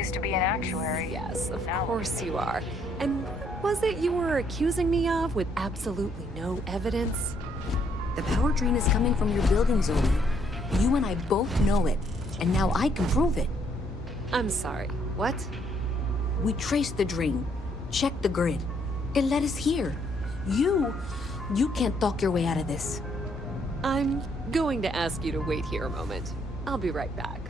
used to be an actuary. Yes, of Now course you are. And what was it you were accusing me of with absolutely no evidence? The power drain is coming from your building, Zoe. You and I both know it, and now I can prove it. I'm sorry, what? We traced the drain, checked the grid. It led us here. You can't talk your way out of this. I'm going to ask you to wait here a moment. I'll be right back.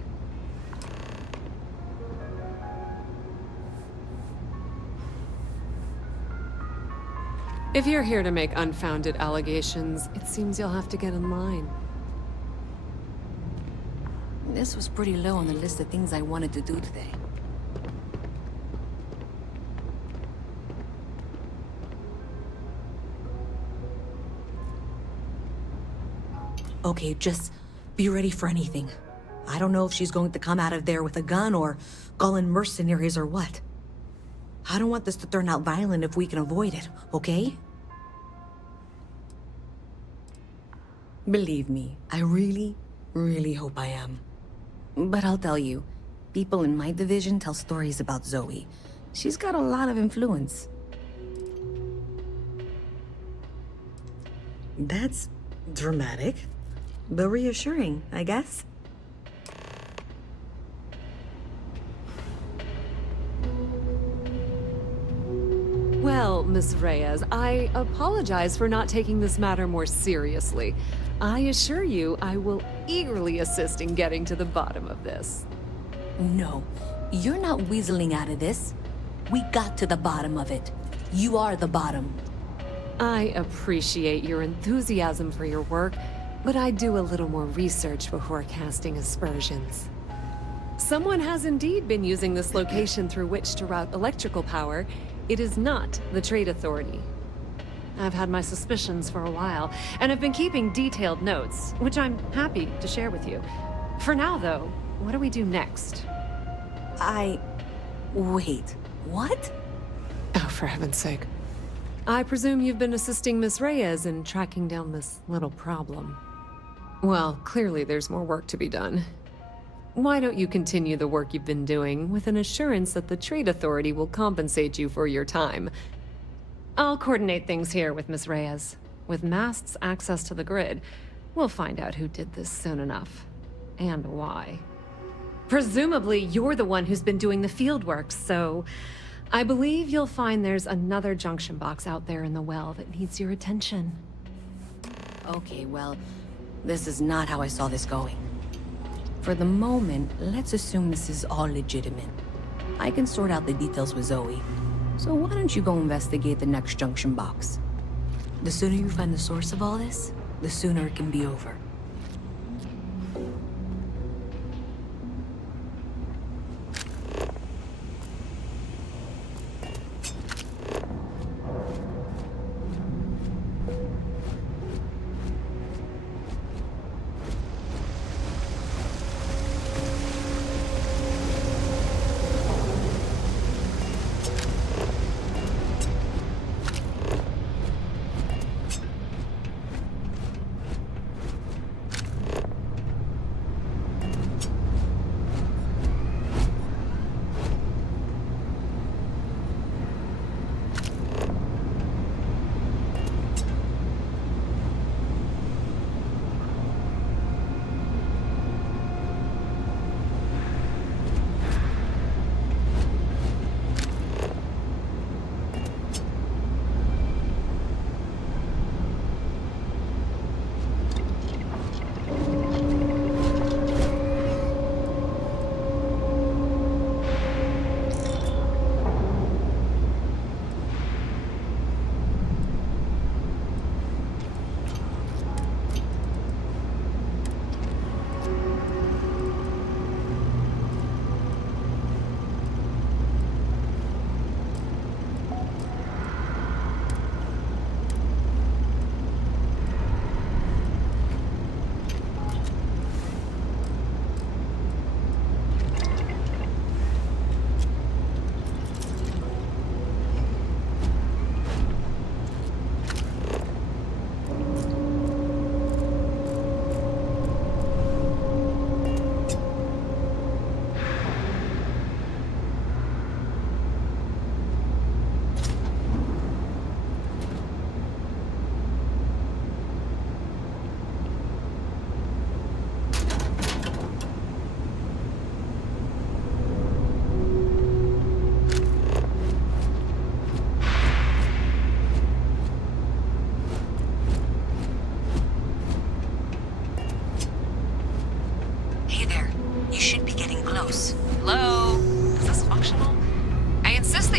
If you're here to make unfounded allegations, it seems you'll have to get in line. This was pretty low on the list of things I wanted to do today. Okay, just be ready for anything. I don't know if she's going to come out of there with a gun or call in mercenaries or what. I don't want this to turn out violent if we can avoid it, okay? Believe me, I really, really hope I am. But I'll tell you, people in my division tell stories about Zoe. She's got a lot of influence. That's dramatic, but reassuring, I guess. Well, Miss Reyes, I apologize for not taking this matter more seriously. I assure you I will eagerly assist in getting to the bottom of this. No, you're not weaseling out of this. We got to the bottom of it. You are the bottom. I appreciate your enthusiasm for your work, but I do a little more research before casting aspersions. Someone has indeed been using this location through which to route electrical power. It is not the Trade Authority. I've had my suspicions for a while, and have been keeping detailed notes, which I'm happy to share with you. For now, though, what do we do next? Wait, what? Oh, for heaven's sake. I presume you've been assisting Miss Reyes in tracking down this little problem. Well, clearly there's more work to be done. Why don't you continue the work you've been doing with an assurance that the Trade Authority will compensate you for your time? I'll coordinate things here with Miss Reyes. With Mast's access to the grid, we'll find out who did this soon enough. And why. Presumably, you're the one who's been doing the field work, so I believe you'll find there's another junction box out there in the well that needs your attention. Okay, well, this is not how I saw this going. For the moment, let's assume this is all legitimate. I can sort out the details with Zoe. So why don't you go investigate the next junction box? The sooner you find the source of all this, the sooner it can be over.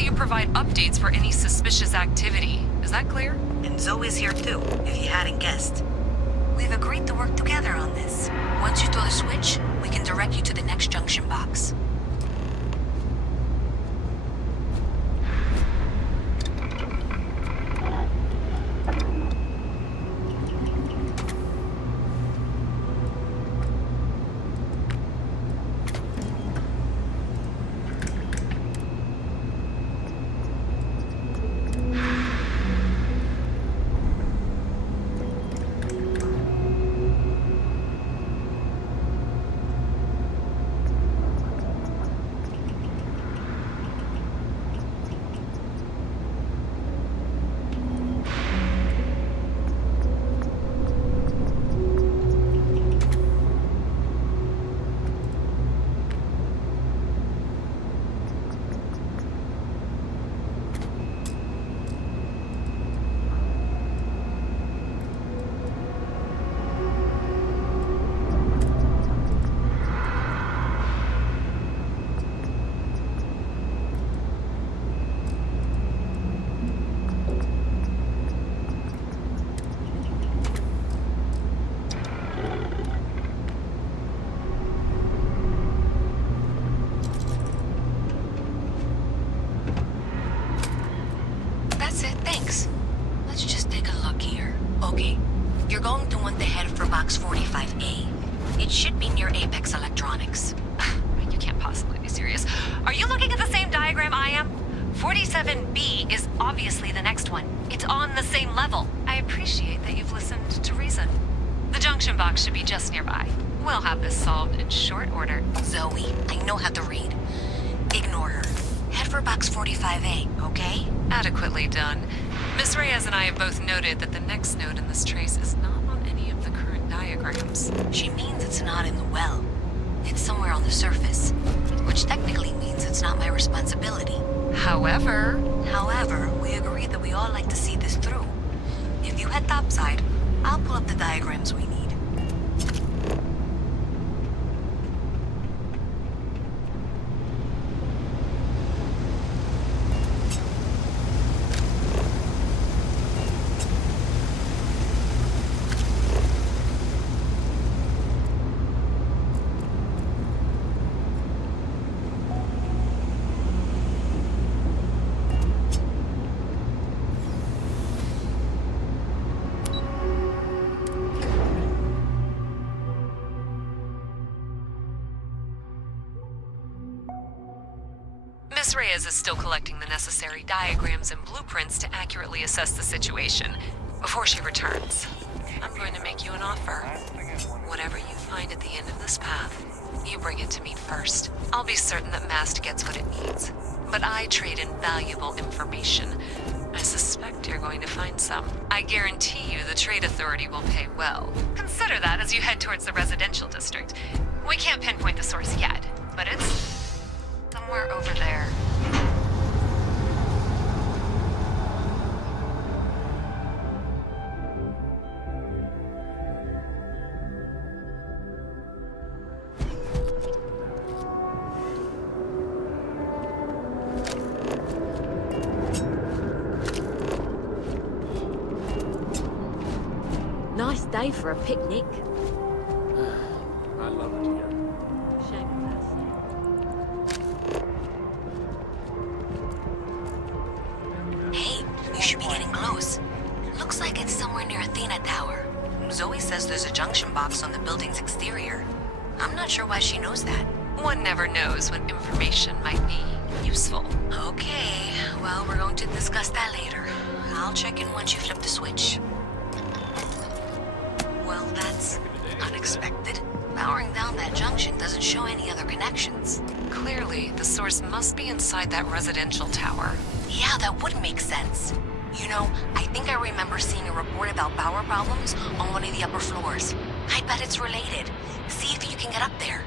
that you provide updates for any suspicious activity. Is that clear? And Zoe's here too, if you hadn't guessed. We've agreed to work together on this. Once you throw the switch, we can direct you to the next junction box. That's it, thanks. Let's just take a look here. Okay, you're going to want to head for box 45A. It should be near Apex Electronics. You can't possibly be serious. Are you looking at the same diagram I am? 47B is obviously the next one. It's on the same level. I appreciate that you've listened to reason. The junction box should be just nearby. We'll have this solved in short order. Zoe, I know how to read. Ignore her. Head for box 45A, okay? Adequately done. Miss Reyes and I have both noted that the next node in this trace is not on any of the current diagrams. She means it's not in the well. It's somewhere on the surface, which technically means it's not my responsibility. However, we agreed that we all like to see this through. If you head topside, I'll pull up the diagrams we need. Miss Reyes is still collecting the necessary diagrams and blueprints to accurately assess the situation. Before she returns, I'm going to make you an offer. Whatever you find at the end of this path, you bring it to me first. I'll be certain that Mast gets what it needs. But I trade in valuable information. I suspect you're going to find some. I guarantee you the Trade Authority will pay well. Consider that as you head towards the residential district. We can't pinpoint the source yet, but it's somewhere over there. Nice day for a picnic. I love it here. Hey, you should be getting close. Looks like it's somewhere near Athena Tower. Zoe says there's a junction box on the building's exterior. I'm not sure why she knows that. One never knows when information might be useful. Okay, well, we're going to discuss that later. I'll check in once you flip the switch. Well, that's unexpected. Powering down that junction doesn't show any other connections. Clearly, the source must be inside that residential tower. Yeah, that would make sense. You know, I think I remember seeing a report about power problems on one of the upper floors. I bet it's related. See if you can get up there.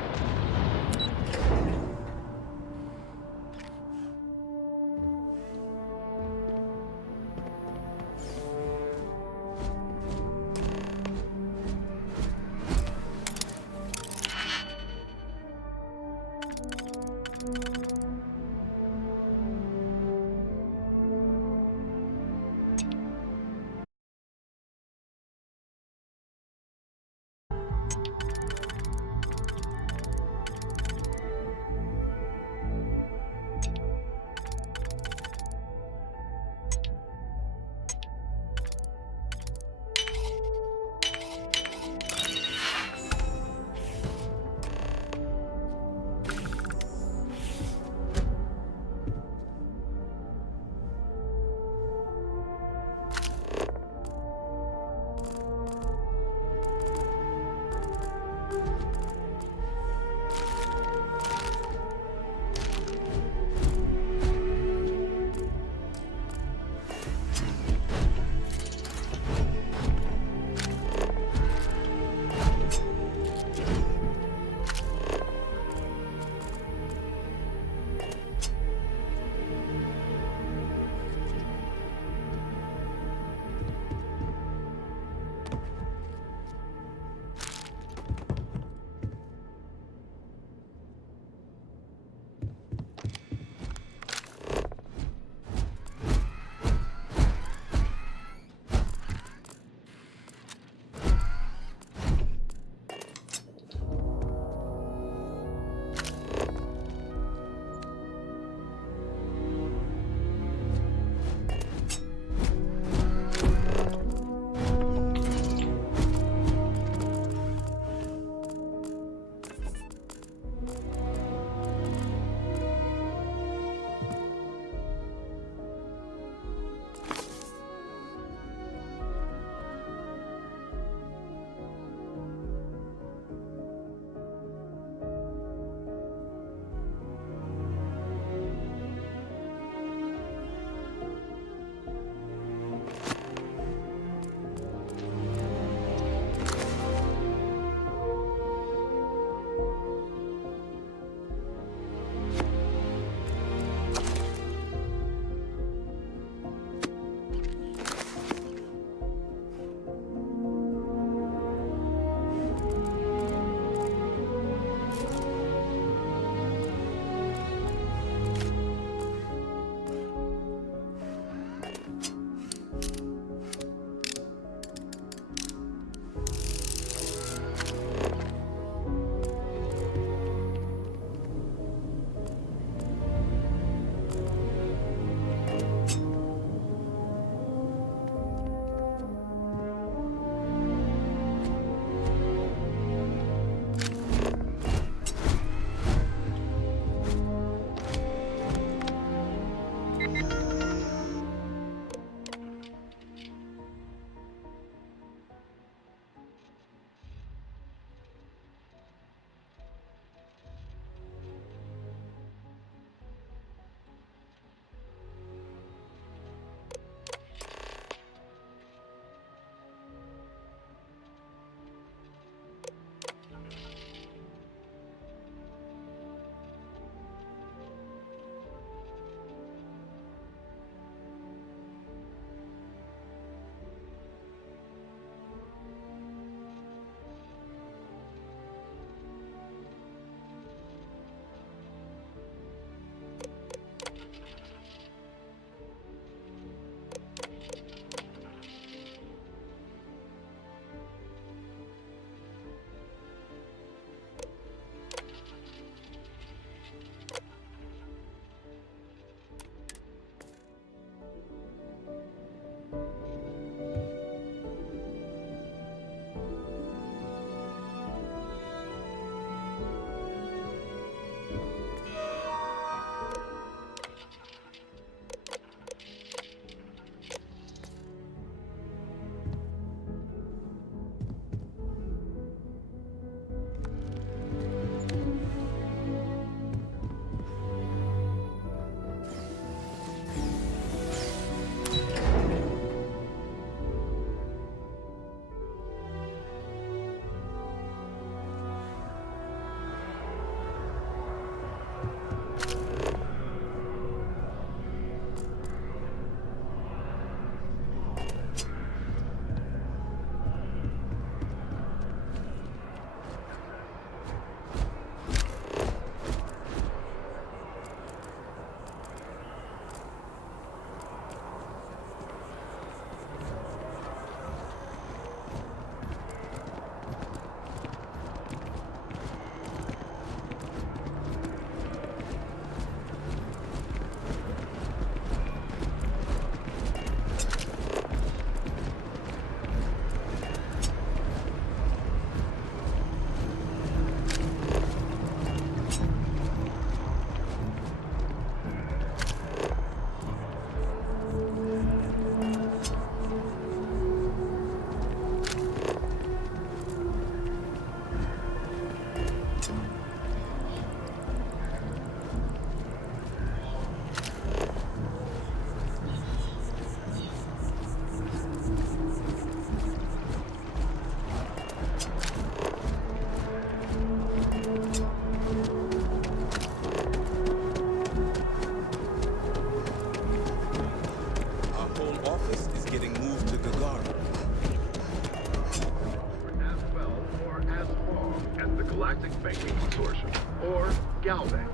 Galvin.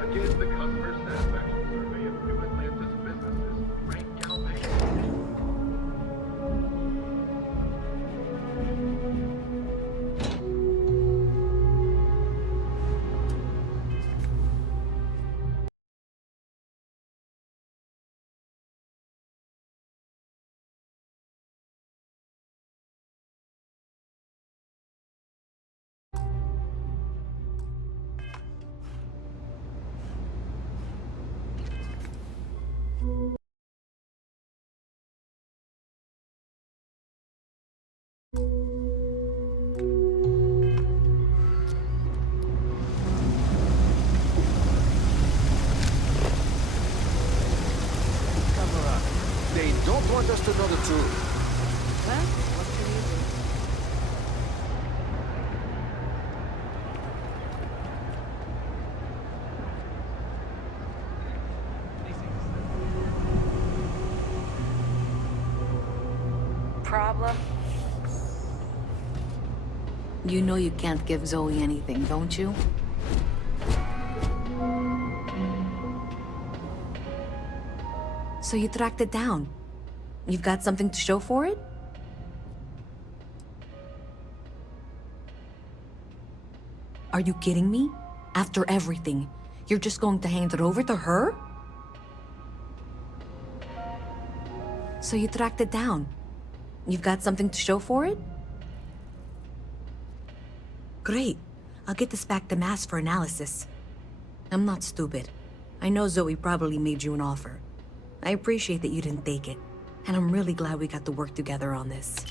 Again, the customer satisfaction survey of New Atlantis businesses ranked Galvin. Cover up. They don't want us to know the truth. Well, what can you do? Problem? You know you can't give Zoe anything, don't you? So you tracked it down. You've got something to show for it? Are you kidding me? After everything, you're just going to hand it over to her? So you tracked it down. You've got something to show for it? Great. I'll get this back to Mass for analysis. I'm not stupid. I know Zoe probably made you an offer. I appreciate that you didn't take it. And I'm really glad we got to work together on this. So,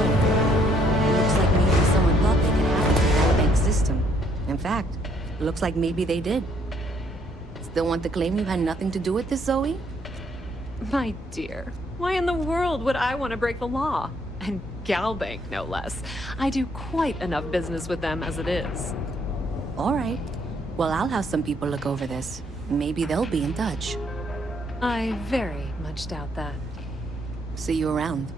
it looks like maybe someone thought they could hack the Calibank system. In fact, it looks like maybe they did. Still want to claim you had nothing to do with this, Zoe? My dear, why in the world would I want to break the law? And Galbank, no less. I do quite enough business with them as it is. All right. Well, I'll have some people look over this. Maybe they'll be in touch. I very much doubt that. See you around.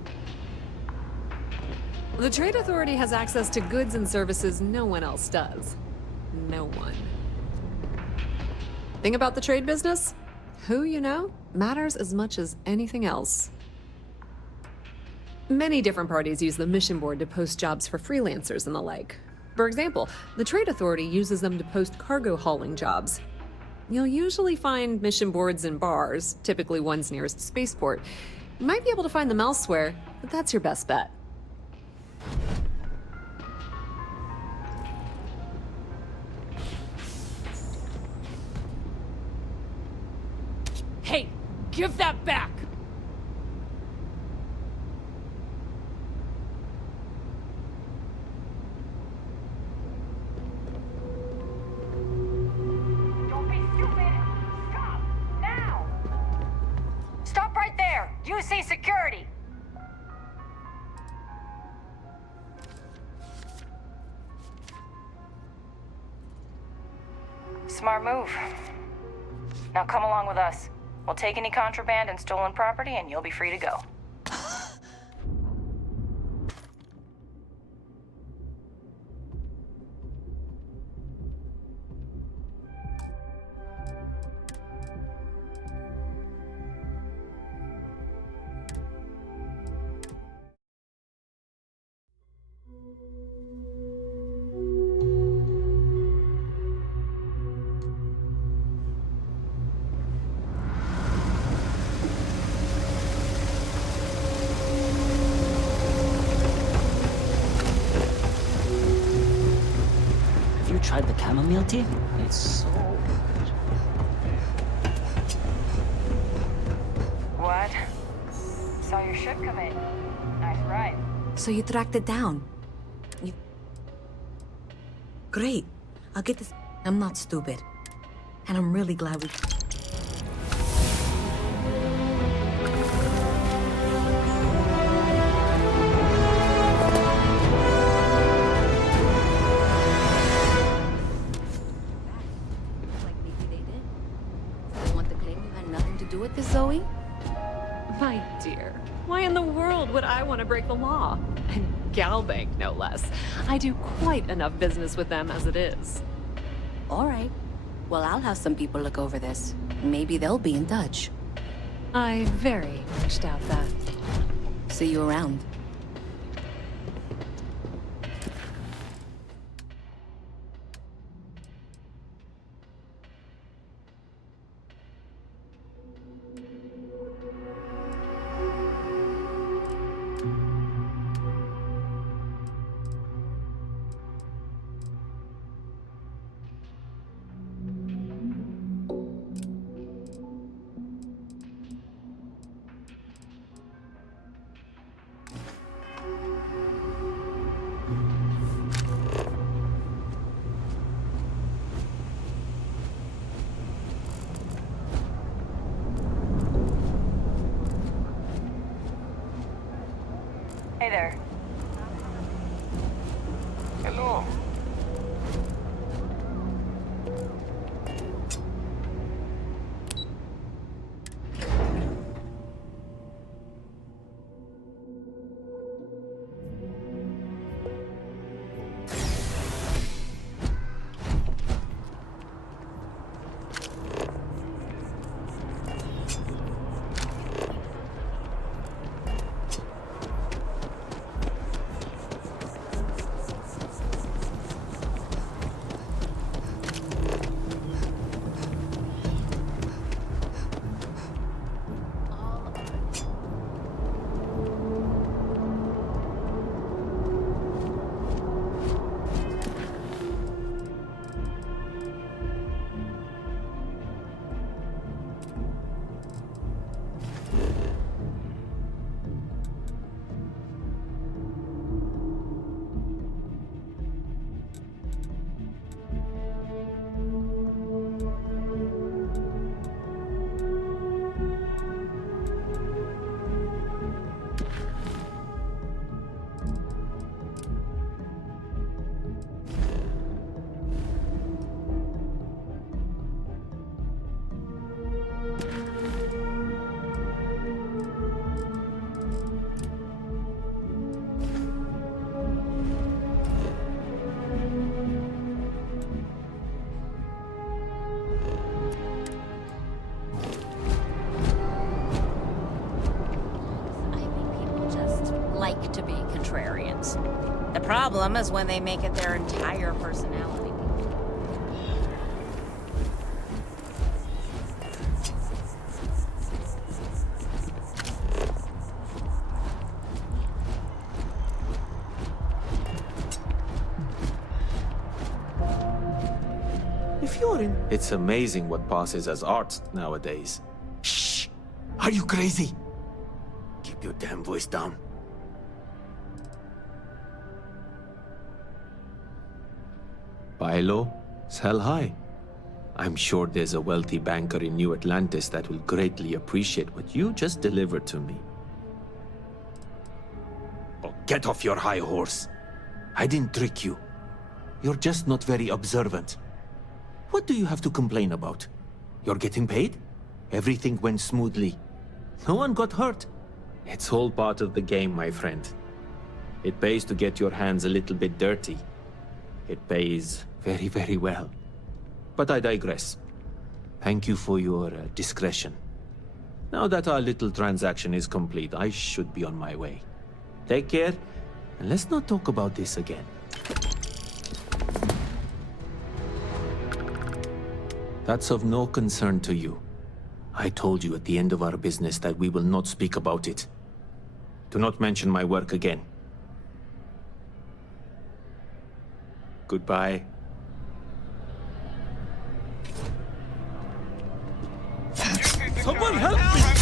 The Trade Authority has access to goods and services no one else does. No one. Thing about the trade business? Who you know matters as much as anything else. Many different parties use the mission board to post jobs for freelancers and the like. For example, the Trade Authority uses them to post cargo hauling jobs. You'll usually find mission boards in bars, typically ones nearest spaceport. You might be able to find them elsewhere, but that's your best bet. Hey, give that back! Don't be stupid! Stop! Now! Stop right there! You see security! Smart move. Now come along with us. We'll take any contraband and stolen property, and you'll be free to go. Have you tried the chamomile tea? It's so good. What? Saw your ship come in. Nice ride. So you tracked it down. You... Great. I'll get this... I'm not stupid. And I'm really glad we... Like maybe they did. Still want to claim you had nothing to do with this, Zoe? My dear, why in the world would I want to break the law? And gal bank, no less. I do quite enough business with them as it is. All right. Well, I'll have some people look over this. Maybe they'll be in touch. I very much doubt that. See you around. Hey there. Hello. I think people just like to be contrarians. The problem is when they make it their entire personality. If you're in... It's amazing what passes as art nowadays. Shh! Are you crazy? Keep your damn voice down. Buy low, sell high. I'm sure there's a wealthy banker in New Atlantis that will greatly appreciate what you just delivered to me. Oh, get off your high horse. I didn't trick you. You're just not very observant. What do you have to complain about? You're getting paid? Everything went smoothly. No one got hurt. It's all part of the game, my friend. It pays to get your hands a little bit dirty. It pays very, very well. But I digress. Thank you for your discretion. Now that our little transaction is complete, I should be on my way. Take care, and let's not talk about this again. That's of no concern to you. I told you at the end of our business that we will not speak about it. Do not mention my work again. Goodbye. Someone help me!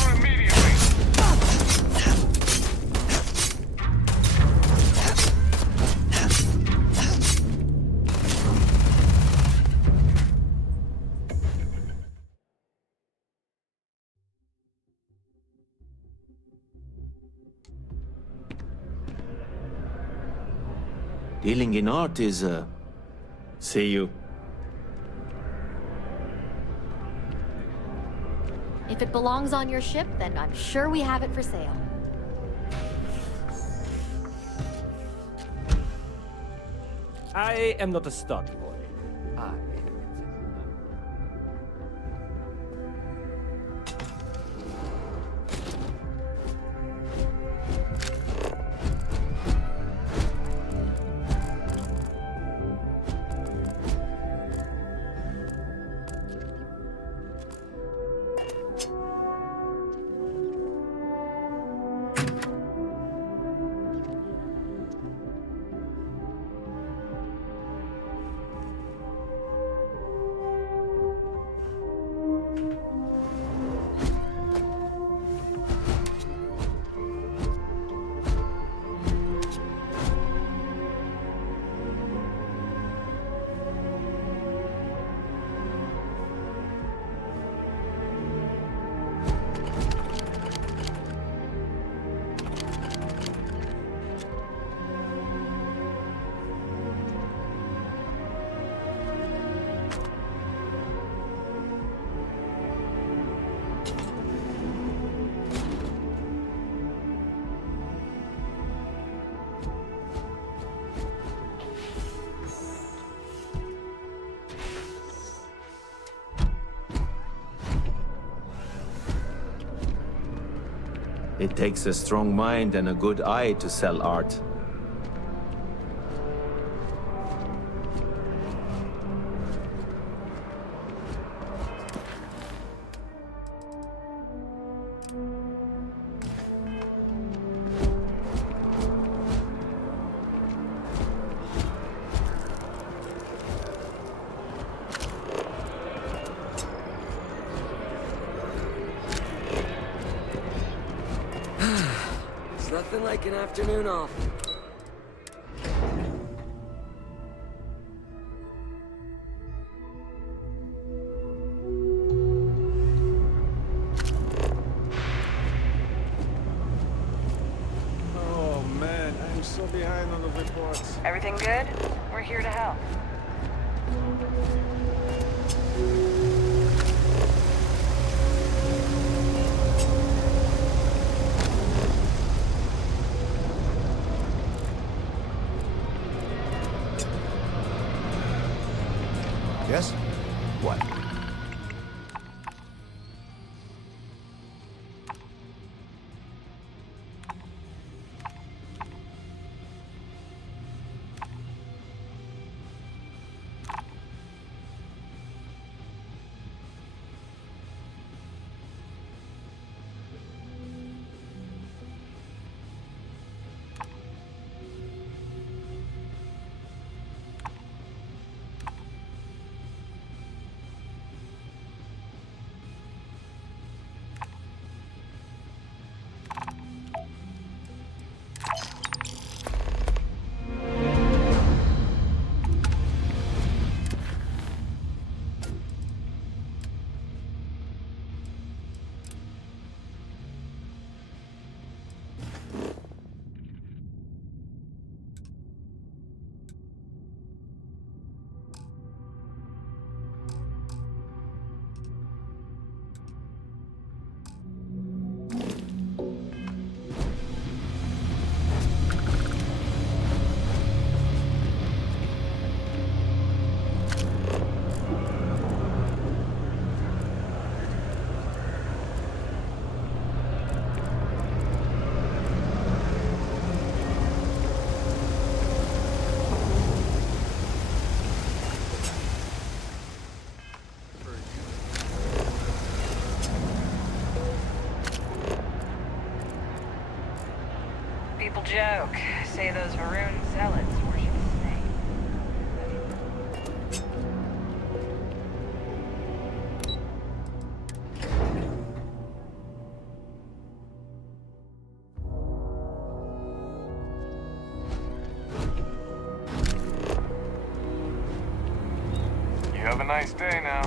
Dealing in art is, See you. If it belongs on your ship, then I'm sure we have it for sale. I am not a stud boy. I am a gentleman. It takes a strong mind and a good eye to sell art. It's nothing like an afternoon off. Oh man, I'm so behind on the reports. Everything good? We're here to help. Yes? What? People joke, say those Varun zealots worship a snake. You have a nice day now.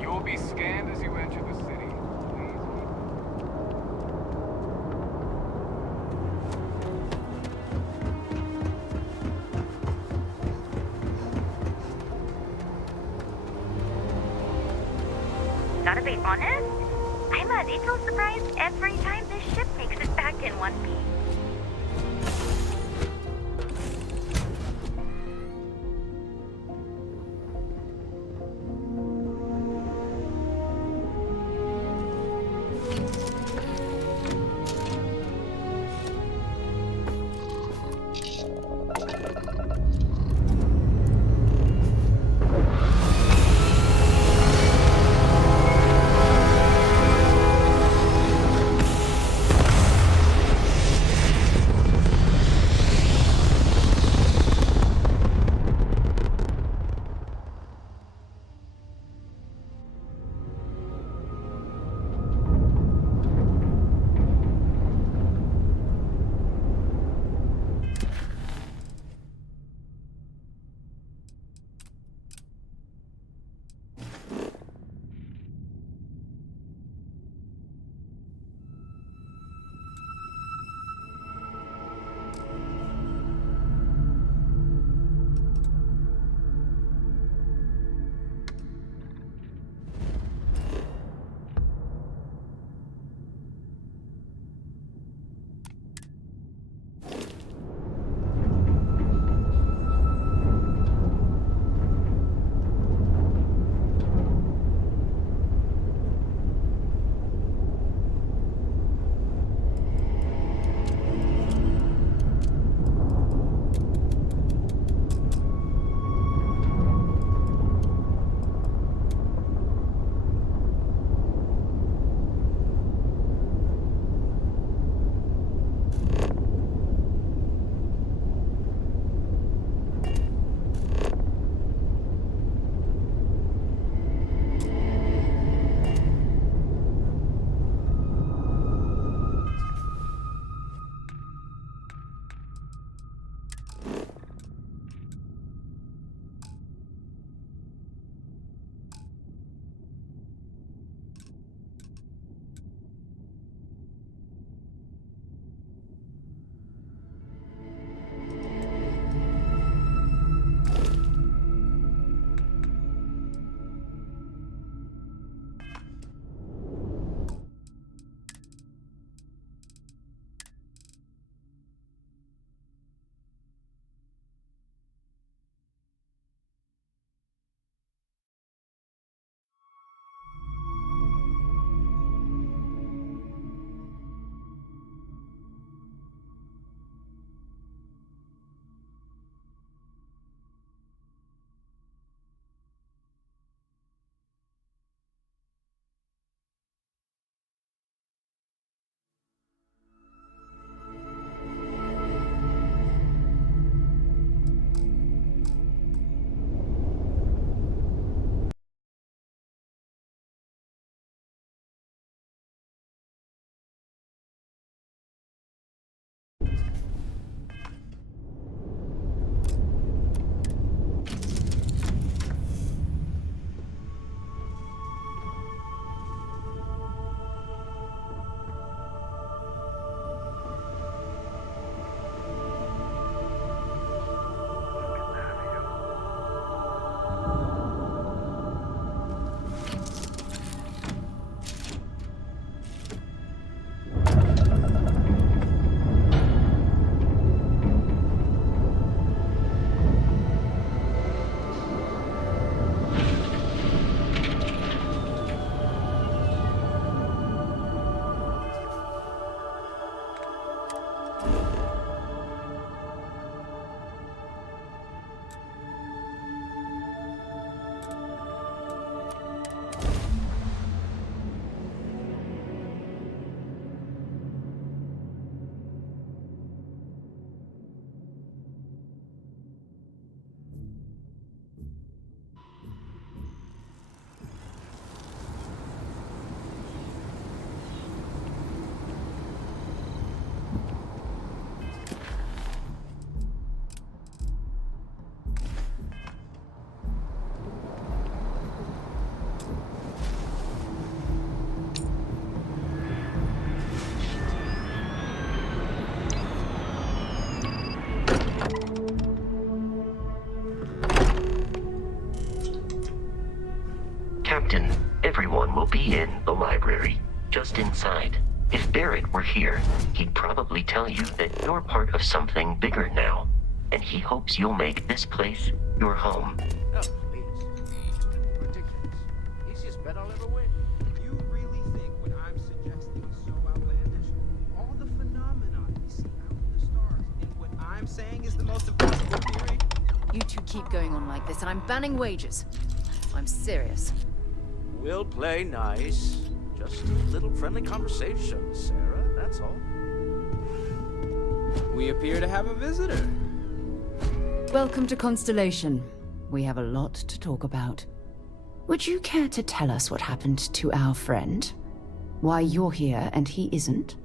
You will be scanned as you enter the city. Please. Gotta be honest, I'm a little surprised every time this ship makes it back in one piece. Captain, everyone will be in the library, just inside. If Barrett were here, he'd probably tell you that you're part of something bigger now, and he hopes you'll make this place your home. Oh, please. Ridiculous. Easiest bet I'll ever win. You really think what I'm suggesting is so outlandish? All the phenomena we see out in the stars, and what I'm saying is the most impossible theory? You two keep going on like this, and I'm banning wages. I'm serious. We'll play nice. Just a little friendly conversation, Sarah, that's all. We appear to have a visitor. Welcome to Constellation. We have a lot to talk about. Would you care to tell us what happened to our friend? Why you're here and he isn't?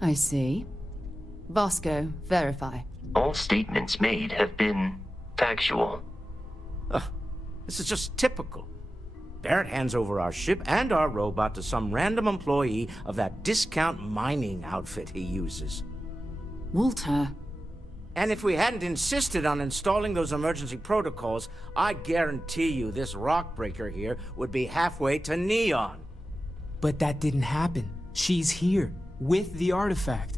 I see. Vasco, verify. All statements made have been factual. This is just typical. Barrett hands over our ship and our robot to some random employee of that discount mining outfit he uses. Walter. And if we hadn't insisted on installing those emergency protocols, I guarantee you this rock breaker here would be halfway to Neon. But that didn't happen. She's here, with the artifact.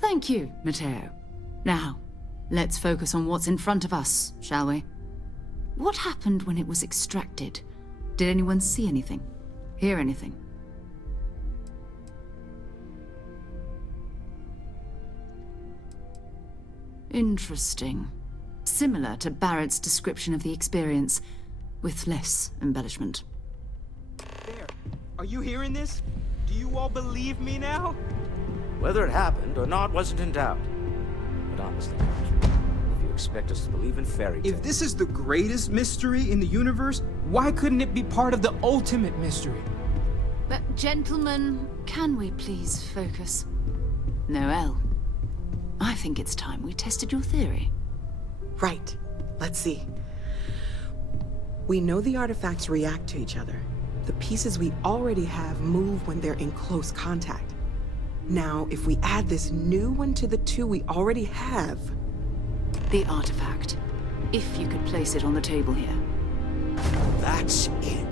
Thank you, Matteo. Now, let's focus on what's in front of us, shall we? What happened when it was extracted? Did anyone see anything? Hear anything? Interesting. Similar to Barrett's description of the experience, with less embellishment. There. Are you hearing this? Do you all believe me now? Whether it happened or not wasn't in doubt. But honestly, if you expect us to believe in fairy tales... If this is the greatest mystery in the universe, why couldn't it be part of the ultimate mystery? But gentlemen, can we please focus? Noel, I think it's time we tested your theory. Right. Let's see. We know the artifacts react to each other. The pieces we already have move when they're in close contact. Now, if we add this new one to the two we already have... The artifact. If you could place it on the table here. That's it.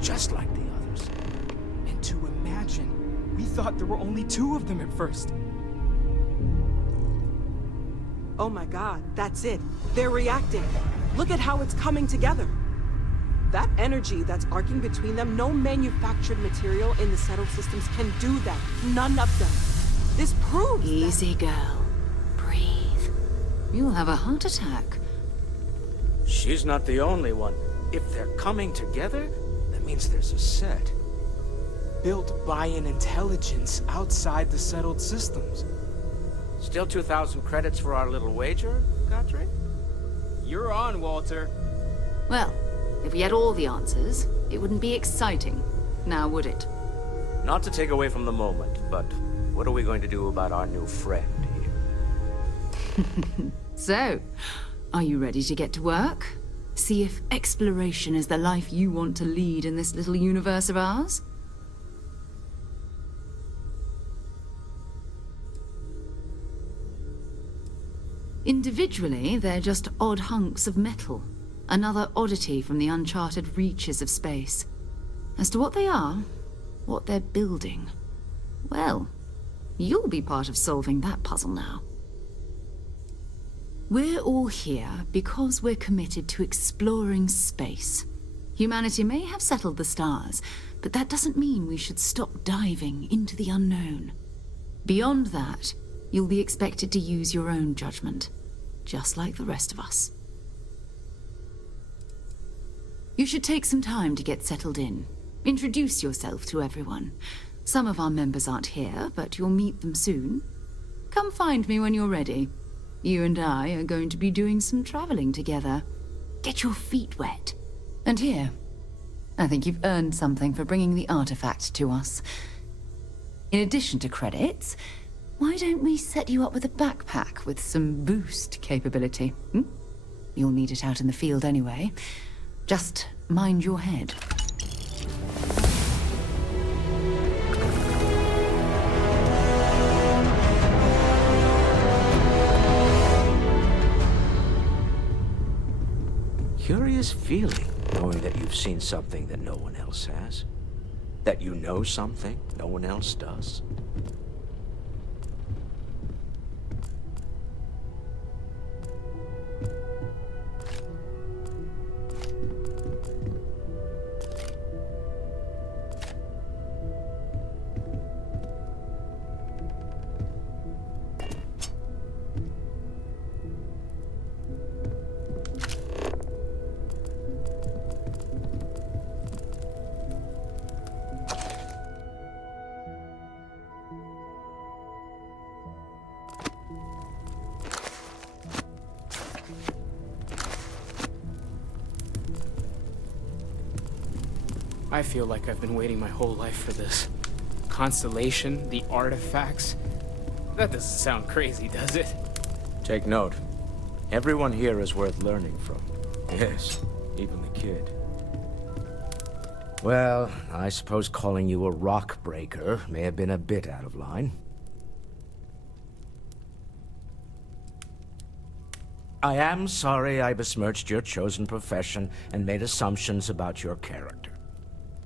Just like the others. And to imagine, we thought there were only 2 of them at first. Oh my god, that's it. They're reacting. Look at how it's coming together. That energy that's arcing between them, no manufactured material in the settled systems can do that. None of them. This proves Easy, girl. Breathe. You'll have a heart attack. She's not the only one. If they're coming together, that means there's a set. Built by an intelligence outside the settled systems. Still 2,000 credits for our little wager, Godfrey? You're on, Walter. Well, if we had all the answers, it wouldn't be exciting, now would it? Not to take away from the moment, but what are we going to do about our new friend here? So, are you ready to get to work? See if exploration is the life you want to lead in this little universe of ours? Individually, they're just odd hunks of metal. Another oddity from the uncharted reaches of space. As to what they are, what they're building, well, you'll be part of solving that puzzle now. We're all here because we're committed to exploring space. Humanity may have settled the stars, but that doesn't mean we should stop diving into the unknown. Beyond that, you'll be expected to use your own judgment, just like the rest of us. You should take some time to get settled in. Introduce yourself to everyone. Some of our members aren't here, but you'll meet them soon. Come find me when you're ready. You and I are going to be doing some traveling together. Get your feet wet. And here, I think you've earned something for bringing the artifact to us. In addition to credits, why don't we set you up with a backpack with some boost capability? You'll need it out in the field anyway. Just mind your head. this feeling, knowing that you've seen something that no one else has? That you know something no one else does? I feel like I've been waiting my whole life for this. Constellation, the artifacts. That doesn't sound crazy, does it? Take note. Everyone here is worth learning from. Yes, even the kid. Well, I suppose calling you a rock breaker may have been a bit out of line. I am sorry I besmirched your chosen profession and made assumptions about your character.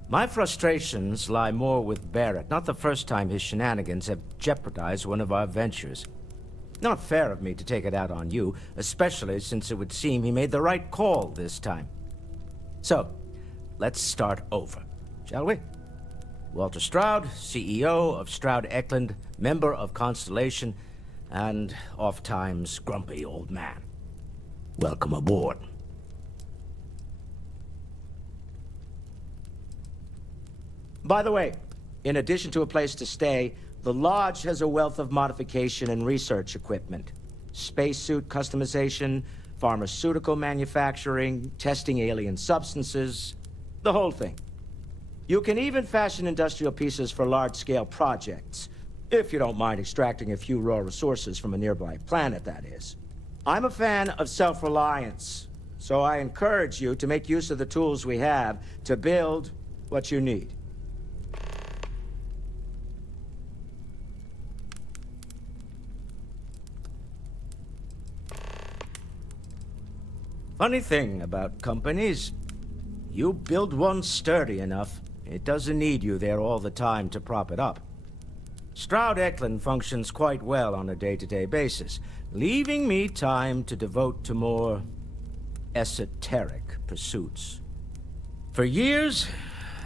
My frustrations lie more with Barrett. Not the first time his shenanigans have jeopardized one of our ventures. Not fair of me to take it out on you, especially since it would seem he made the right call this time. So, let's start over, shall we? Walter Stroud, CEO of Stroud Eklund, member of Constellation, and oft-times grumpy old man. Welcome aboard. By the way, in addition to a place to stay, the Lodge has a wealth of modification and research equipment. Spacesuit customization, pharmaceutical manufacturing, testing alien substances, the whole thing. You can even fashion industrial pieces for large-scale projects, if you don't mind extracting a few raw resources from a nearby planet, that is. I'm a fan of self-reliance, so I encourage you to make use of the tools we have to build what you need. Funny thing about companies, you build one sturdy enough, it doesn't need you there all the time to prop it up. Stroud Eklund functions quite well on a day-to-day basis, leaving me time to devote to more esoteric pursuits. For years,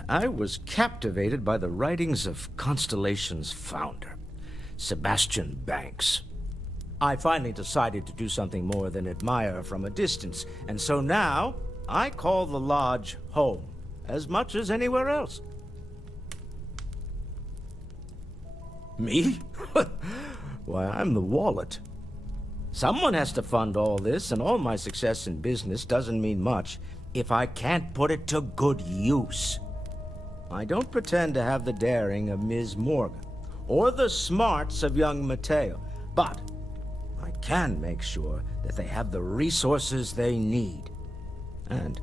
I was captivated by the writings of Constellation's founder, Sebastian Banks. I finally decided to do something more than admire from a distance, and so now I call the Lodge home, as much as anywhere else. Me? Why, I'm the wallet. Someone has to fund all this, and all my success in business doesn't mean much if I can't put it to good use. I don't pretend to have the daring of Ms. Morgan, or the smarts of young Mateo, but I can make sure that they have the resources they need. And,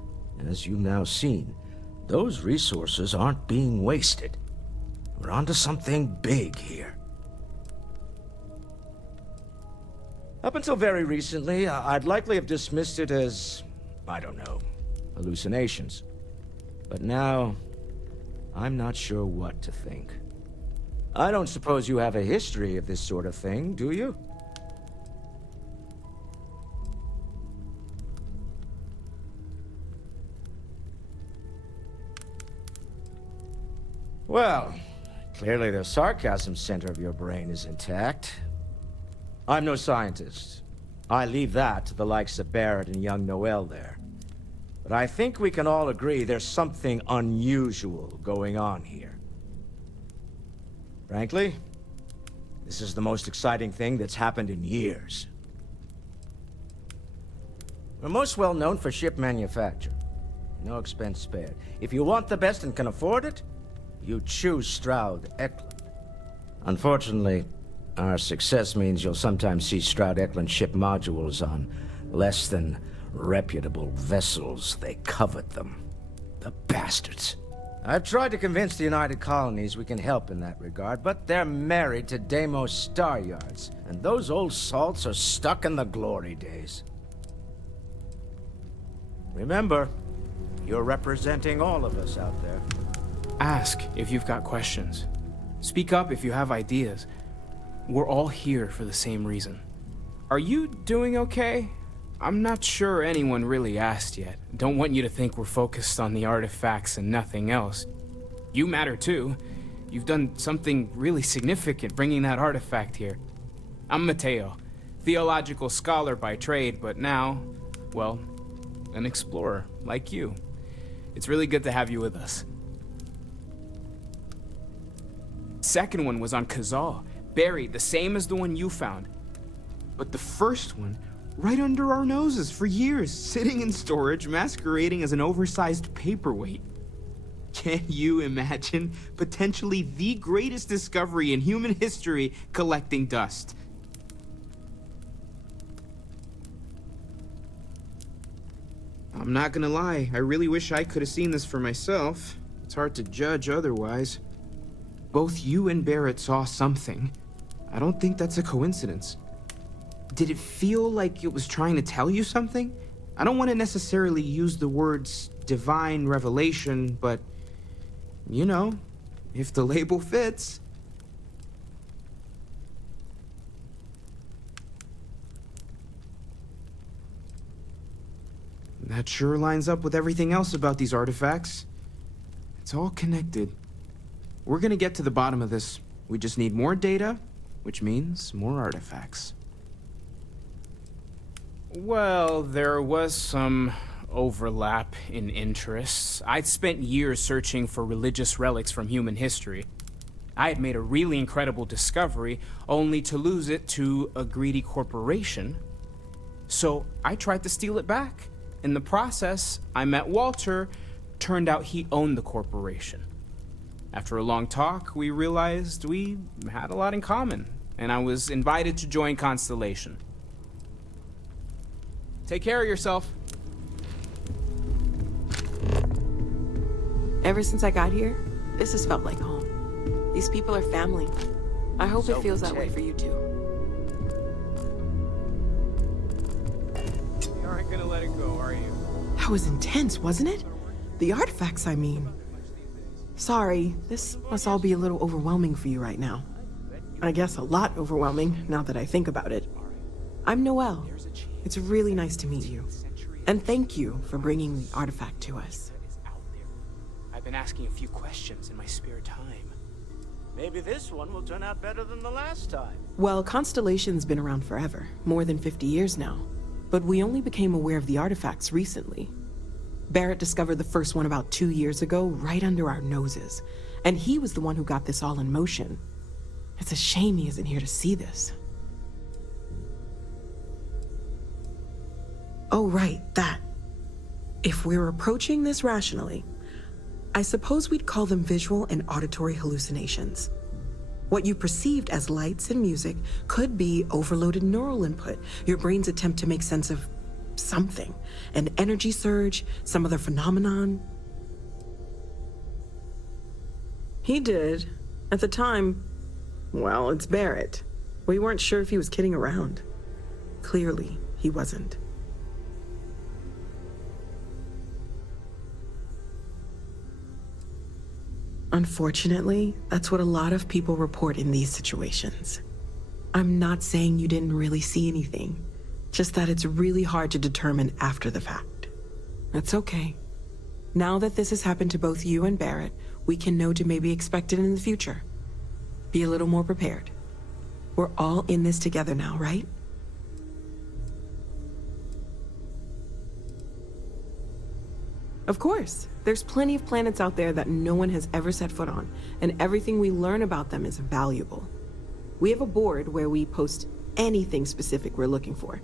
as you've now seen, those resources aren't being wasted. We're onto something big here. Up until very recently, I'd likely have dismissed it as, I don't know, hallucinations. But now, I'm not sure what to think. I don't suppose you have a history of this sort of thing, do you? Well, clearly the sarcasm center of your brain is intact. I'm no scientist. I leave that to the likes of Barrett and young Noel there. But I think we can all agree there's something unusual going on here. Frankly, this is the most exciting thing that's happened in years. We're most well known for ship manufacture. No expense spared. If you want the best and can afford it, you choose Stroud Eklund. Unfortunately, our success means you'll sometimes see Stroud Eklund ship modules on less than reputable vessels. They covet them. The bastards. I've tried to convince the United Colonies we can help in that regard, but they're married to Deimos Star Yards, and those old salts are stuck in the glory days. Remember, you're representing all of us out there. Ask if you've got questions. Speak up if you have ideas. We're all here for the same reason. Are you doing okay? I'm not sure anyone really asked yet. Don't want you to think we're focused on the artifacts and nothing else. You matter too. You've done something really significant bringing that artifact here. I'm Mateo, theological scholar by trade, but now, well, an explorer like you. It's really good to have you with us. Second one was on Kazal, buried the same as the one you found. But the first one, right under our noses for years, sitting in storage, masquerading as an oversized paperweight. Can you imagine potentially the greatest discovery in human history collecting dust? I'm not gonna lie, I really wish I could have seen this for myself. It's hard to judge otherwise. Both you and Barrett saw something. I don't think that's a coincidence. Did it feel like it was trying to tell you something? I don't want to necessarily use the words divine revelation, but, you know, if the label fits. That sure lines up with everything else about these artifacts. It's all connected. We're gonna get to the bottom of this. We just need more data, which means more artifacts. Well, there was some overlap in interests. I'd spent years searching for religious relics from human history. I had made a really incredible discovery, only to lose it to a greedy corporation. So I tried to steal it back. In the process, I met Walter. Turned out he owned the corporation. After a long talk, we realized we had a lot in common, and I was invited to join Constellation. Take care of yourself. Ever since I got here, this has felt like home. These people are family. I hope it feels that way for you too. You aren't gonna let it go, are you? That was intense, wasn't it? The artifacts, I mean. Sorry, this must all be a little overwhelming for you right now. I guess a lot overwhelming, now that I think about it. I'm Noelle. It's really nice to meet you. And thank you for bringing the artifact to us. I've been asking a few questions in my spare time. Maybe this one will turn out better than the last time. Well, Constellation's been around forever, more than 50 years now. But we only became aware of the artifacts recently. Barrett discovered the first one about 2 years ago, right under our noses. And he was the one who got this all in motion. It's a shame he isn't here to see this. Oh, right, that. If we're approaching this rationally, I suppose we'd call them visual and auditory hallucinations. What you perceived as lights and music could be overloaded neural input, your brain's attempt to make sense of something. An energy surge, some other phenomenon. He did. At the time, well, it's Barrett. We weren't sure if he was kidding around. Clearly, he wasn't. Unfortunately, that's what a lot of people report in these situations. I'm not saying you didn't really see anything, just that it's really hard to determine after the fact. That's okay. Now that this has happened to both you and Barrett, we can know to maybe expect it in the future. Be a little more prepared. We're all in this together now, right? Of course. There's plenty of planets out there that no one has ever set foot on, and everything we learn about them is valuable. We have a board where we post anything specific we're looking for.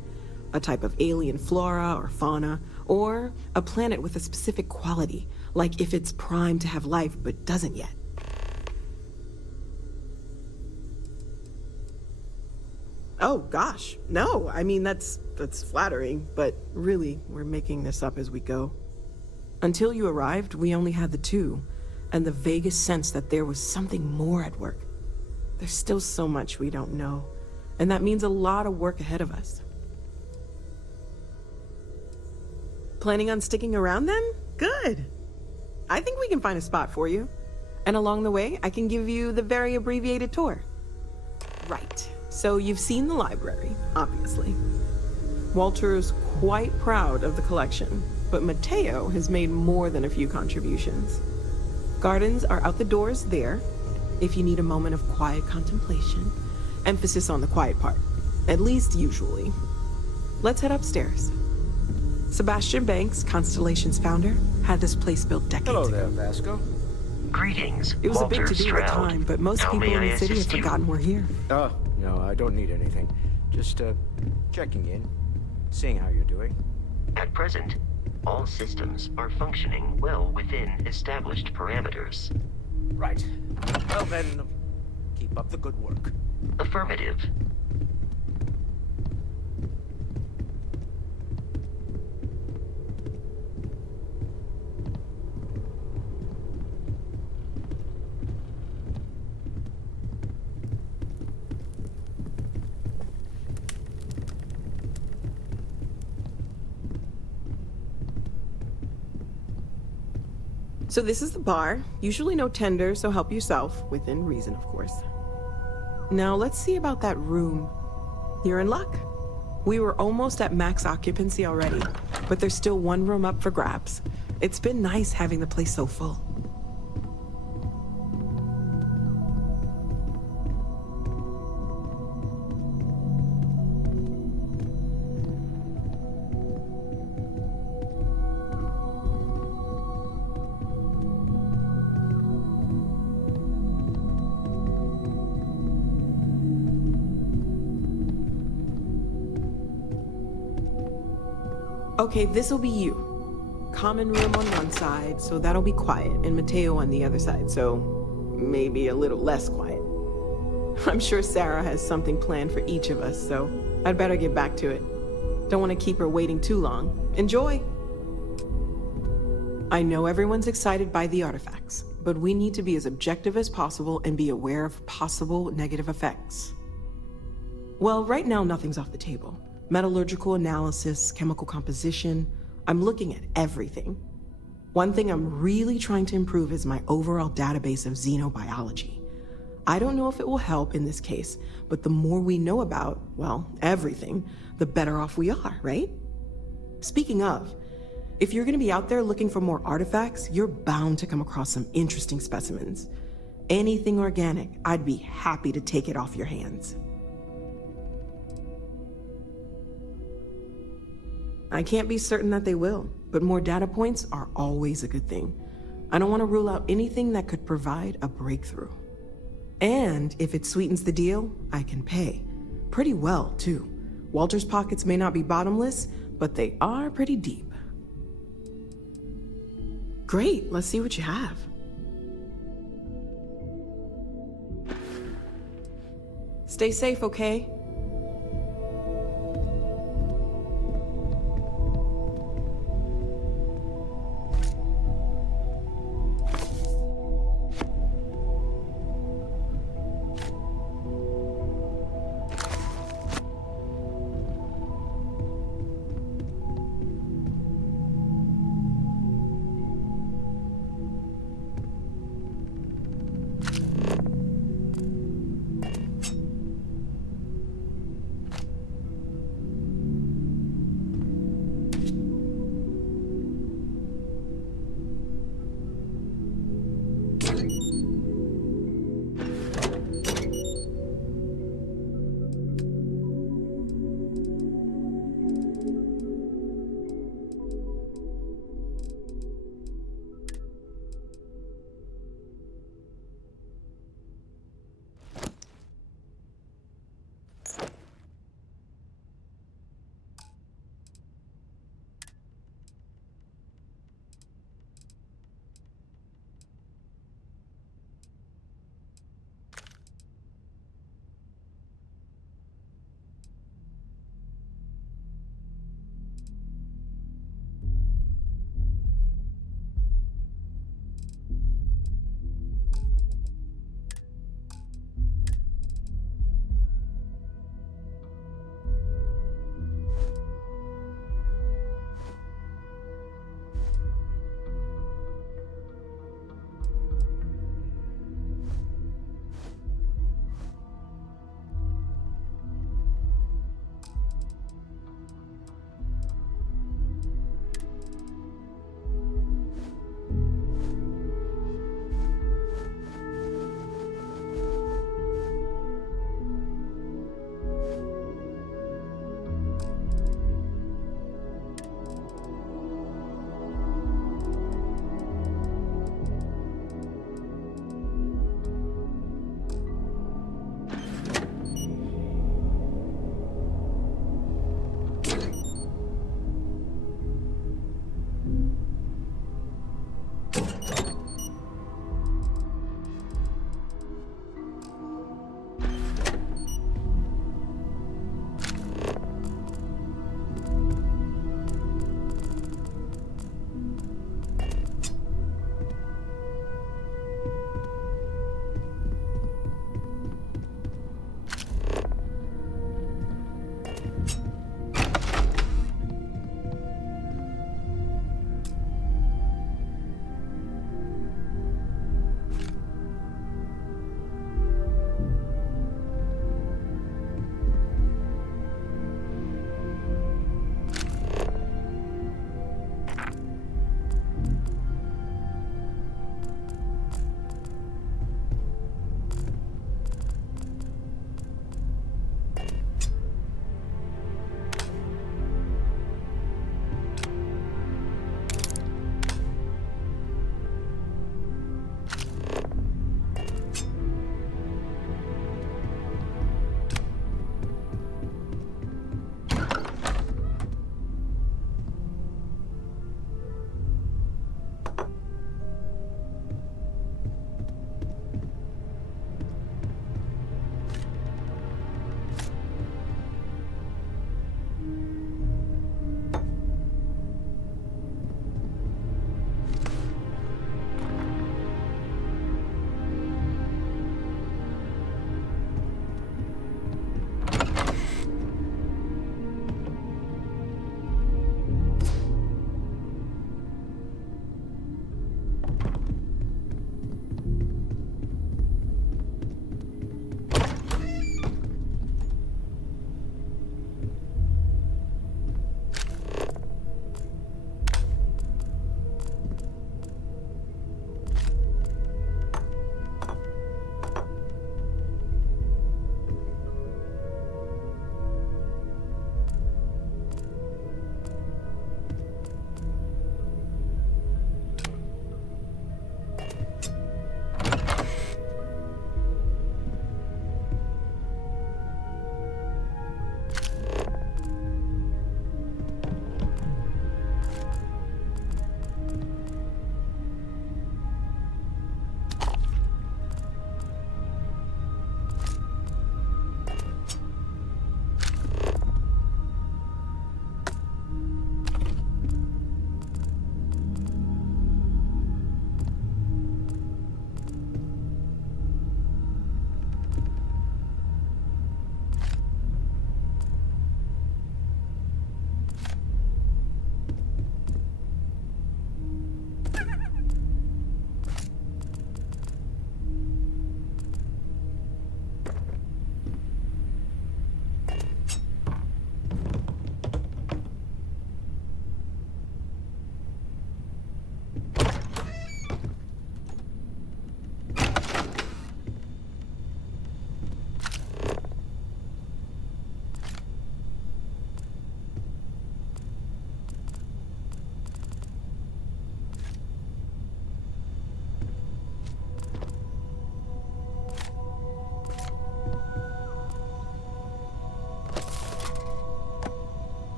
A type of alien flora or fauna, or a planet with a specific quality, like if it's primed to have life but doesn't yet. Oh gosh, no, I mean that's flattering, but really, we're making this up as we go. Until you arrived, we only had the two, and the vaguest sense that there was something more at work. There's still so much we don't know, and that means a lot of work ahead of us. Planning on sticking around then? Good. I think we can find a spot for you. And along the way, I can give you the very abbreviated tour. Right. So you've seen the library, obviously. Walter is quite proud of the collection, but Mateo has made more than a few contributions. Gardens are out the doors there, if you need a moment of quiet contemplation. Emphasis on the quiet part, at least usually. Let's head upstairs. Sebastian Banks, Constellation's founder, had this place built decades ago. Hello there, Vasco. Greetings, It was Walter a big to-do at the Stroud. time, but most How people may in I the city have assist you? forgotten we're here. No, I don't need anything. Just, checking in, seeing how you're doing. At present, all systems are functioning well within established parameters. Right. Well then, keep up the good work. Affirmative. So this is the bar. Usually no tender, so help yourself. Within reason, of course. Now let's see about that room. You're in luck. We were almost at max occupancy already, but there's still one room up for grabs. It's been nice having the place so full. Okay, this'll be you. Common room on one side, so that'll be quiet, and Mateo on the other side, so maybe a little less quiet. I'm sure Sarah has something planned for each of us, so I'd better get back to it. Don't want to keep her waiting too long. Enjoy! I know everyone's excited by the artifacts, but we need to be as objective as possible and be aware of possible negative effects. Well, right now nothing's off the table. Metallurgical analysis, chemical composition. I'm looking at everything. One thing I'm really trying to improve is my overall database of xenobiology. I don't know if it will help in this case, but the more we know about, well, everything, the better off we are, right? Speaking of, if you're gonna be out there looking for more artifacts, you're bound to come across some interesting specimens. Anything organic, I'd be happy to take it off your hands. I can't be certain that they will, but more data points are always a good thing. I don't want to rule out anything that could provide a breakthrough. And if it sweetens the deal, I can pay. Pretty well, too. Walter's pockets may not be bottomless, but they are pretty deep. Great, let's see what you have. Stay safe, okay?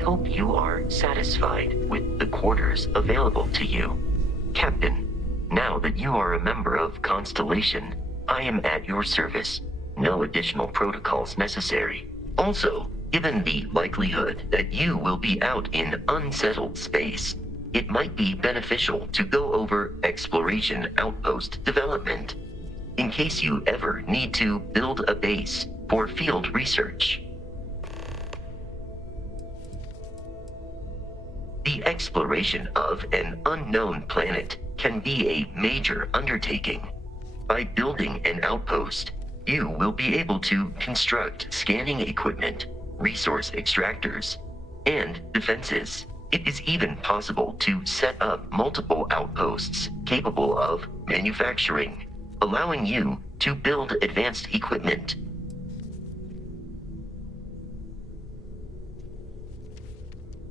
hope you are satisfied with the quarters available to you. Captain, now that you are a member of Constellation, I am at your service. No additional protocols necessary. Also, given the likelihood that you will be out in unsettled space, it might be beneficial to go over exploration outpost development, in case you ever need to build a base for field research. The exploration of an unknown planet can be a major undertaking. By building an outpost, you will be able to construct scanning equipment, resource extractors, and defenses. It is even possible to set up multiple outposts capable of manufacturing, allowing you to build advanced equipment.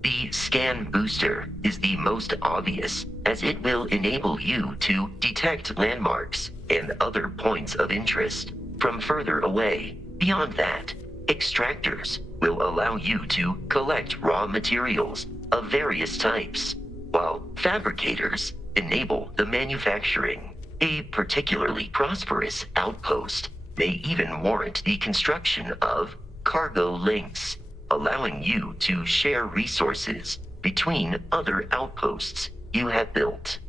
The scan booster is the most obvious, as it will enable you to detect landmarks and other points of interest from further away. Beyond that, extractors will allow you to collect raw materials of various types, while fabricators enable the manufacturing. A particularly prosperous outpost may even warrant the construction of cargo links, allowing you to share resources between other outposts you have built.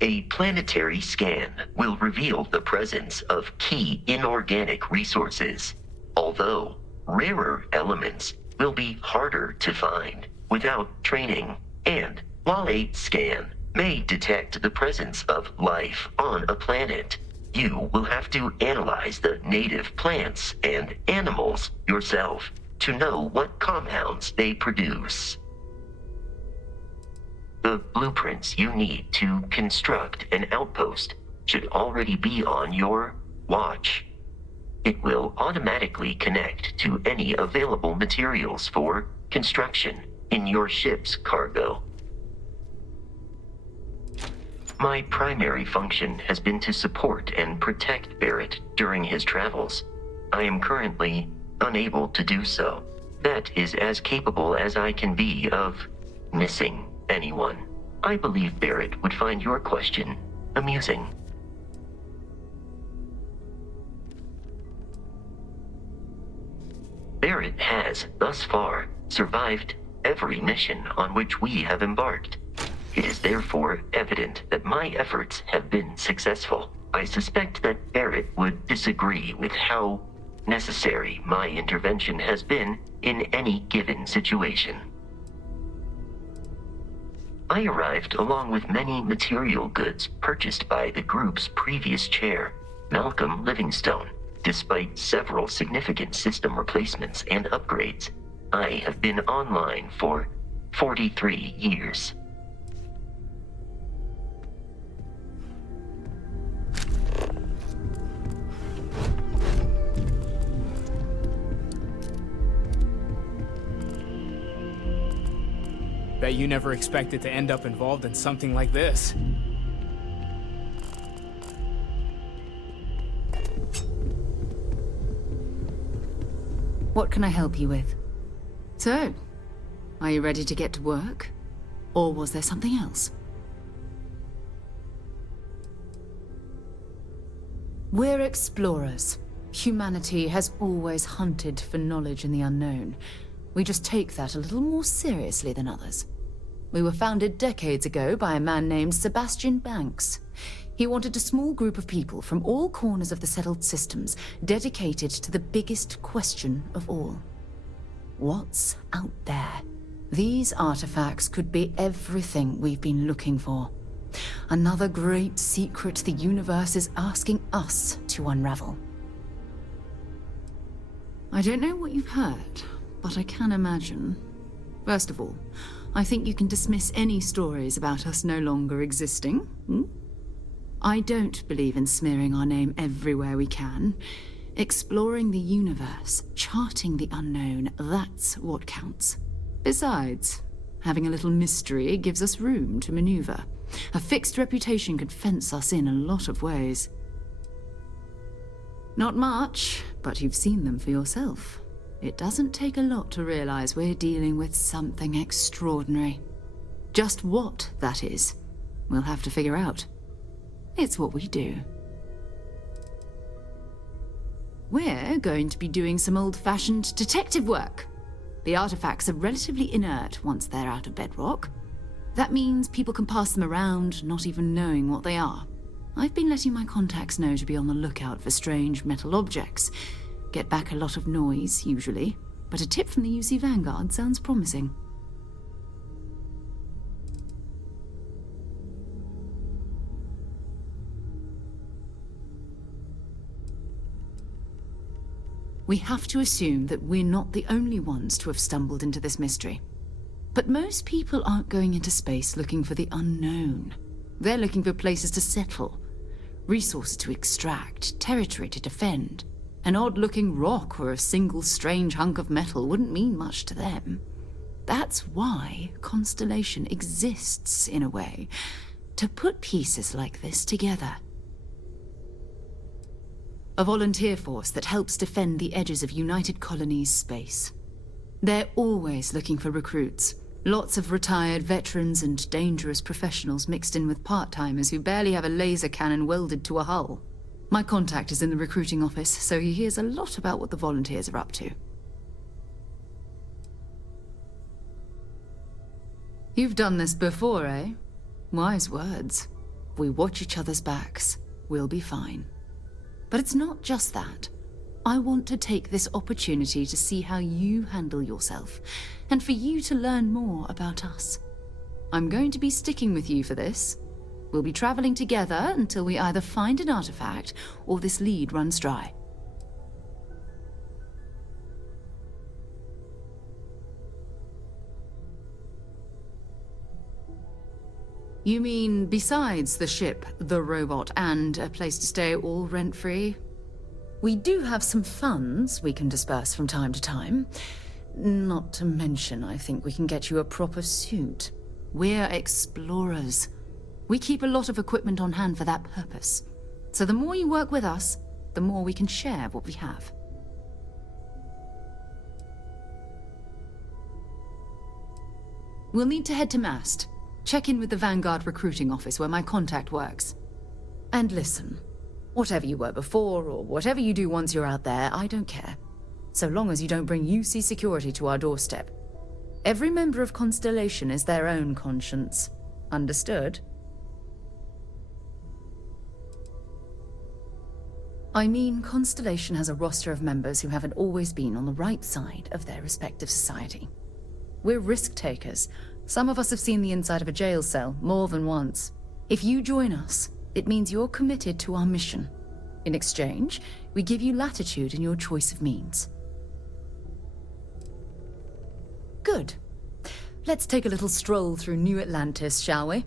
A planetary scan will reveal the presence of key inorganic resources, although rarer elements will be harder to find without training. And while a scan may detect the presence of life on a planet, you will have to analyze the native plants and animals yourself to know what compounds they produce. The blueprints you need to construct an outpost should already be on your watch. It will automatically connect to any available materials for construction in your ship's cargo. My primary function has been to support and protect Barrett during his travels. I am currently unable to do so. That is as capable as I can be of missing anyone. I believe Barrett would find your question amusing. Barrett has, thus far, survived every mission on which we have embarked. It is therefore evident that my efforts have been successful. I suspect that Barrett would disagree with how necessary my intervention has been in any given situation. I arrived along with many material goods purchased by the group's previous chair, Malcolm Livingstone. Despite several significant system replacements and upgrades, I have been online for 43 years. Bet you never expected to end up involved in something like this. What can I help you with? So, are you ready to get to work? Or was there something else? We're explorers. Humanity has always hunted for knowledge in the unknown. We just take that a little more seriously than others. We were founded decades ago by a man named Sebastian Banks. He wanted a small group of people from all corners of the settled systems dedicated to the biggest question of all. What's out there? These artifacts could be everything we've been looking for. Another great secret the universe is asking us to unravel. I don't know what you've heard, but I can imagine. First of all, I think you can dismiss any stories about us no longer existing. I don't believe in smearing our name everywhere we can. Exploring the universe, charting the unknown, that's what counts. Besides, having a little mystery gives us room to maneuver. A fixed reputation could fence us in a lot of ways. Not much, but you've seen them for yourself. It doesn't take a lot to realize we're dealing with something extraordinary. Just what that is, we'll have to figure out. It's what we do. We're going to be doing some old-fashioned detective work. The artifacts are relatively inert once they're out of bedrock. That means people can pass them around, not even knowing what they are. I've been letting my contacts know to be on the lookout for strange metal objects. Get back a lot of noise, usually, but a tip from the UC Vanguard sounds promising. We have to assume that we're not the only ones to have stumbled into this mystery. But most people aren't going into space looking for the unknown. They're looking for places to settle, resources to extract, territory to defend. An odd-looking rock or a single strange hunk of metal wouldn't mean much to them. That's why Constellation exists, in a way, to put pieces like this together. A volunteer force that helps defend the edges of United Colonies space. They're always looking for recruits. Lots of retired veterans and dangerous professionals mixed in with part-timers who barely have a laser cannon welded to a hull. My contact is in the recruiting office, so he hears a lot about what the volunteers are up to. You've done this before, eh? Wise words. If we watch each other's backs, we'll be fine. But it's not just that. I want to take this opportunity to see how you handle yourself, and for you to learn more about us. I'm going to be sticking with you for this. We'll be traveling together until we either find an artifact or this lead runs dry. You mean besides the ship, the robot, and a place to stay all rent-free? We do have some funds we can disperse from time to time. Not to mention, I think we can get you a proper suit. We're explorers. We keep a lot of equipment on hand for that purpose. So the more you work with us, the more we can share what we have. We'll need to head to Mast. Check in with the Vanguard recruiting office where my contact works. And listen, whatever you were before or whatever you do once you're out there, I don't care. So long as you don't bring UC security to our doorstep. Every member of Constellation is their own conscience. Understood? I mean, Constellation has a roster of members who haven't always been on the right side of their respective society. We're risk-takers. Some of us have seen the inside of a jail cell more than once. If you join us, it means you're committed to our mission. In exchange, we give you latitude in your choice of means. Good. Let's take a little stroll through New Atlantis, shall we?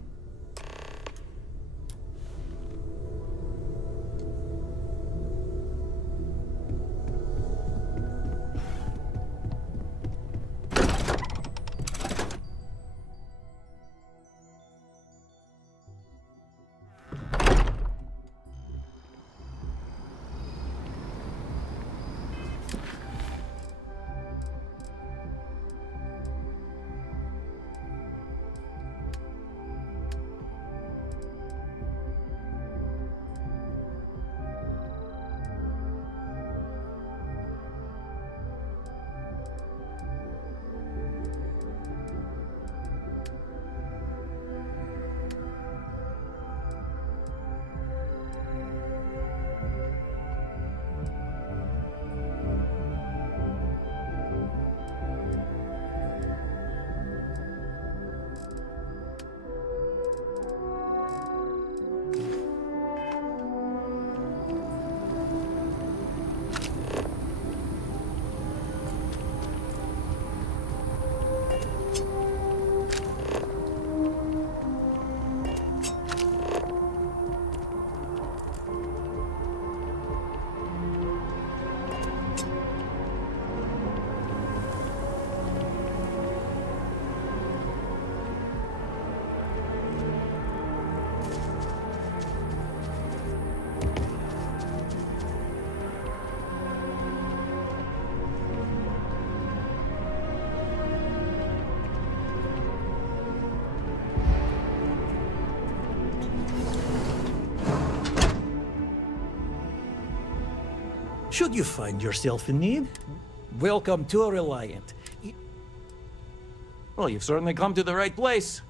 Should you find yourself in need, welcome to a Reliant. Well, you've certainly come to the right place.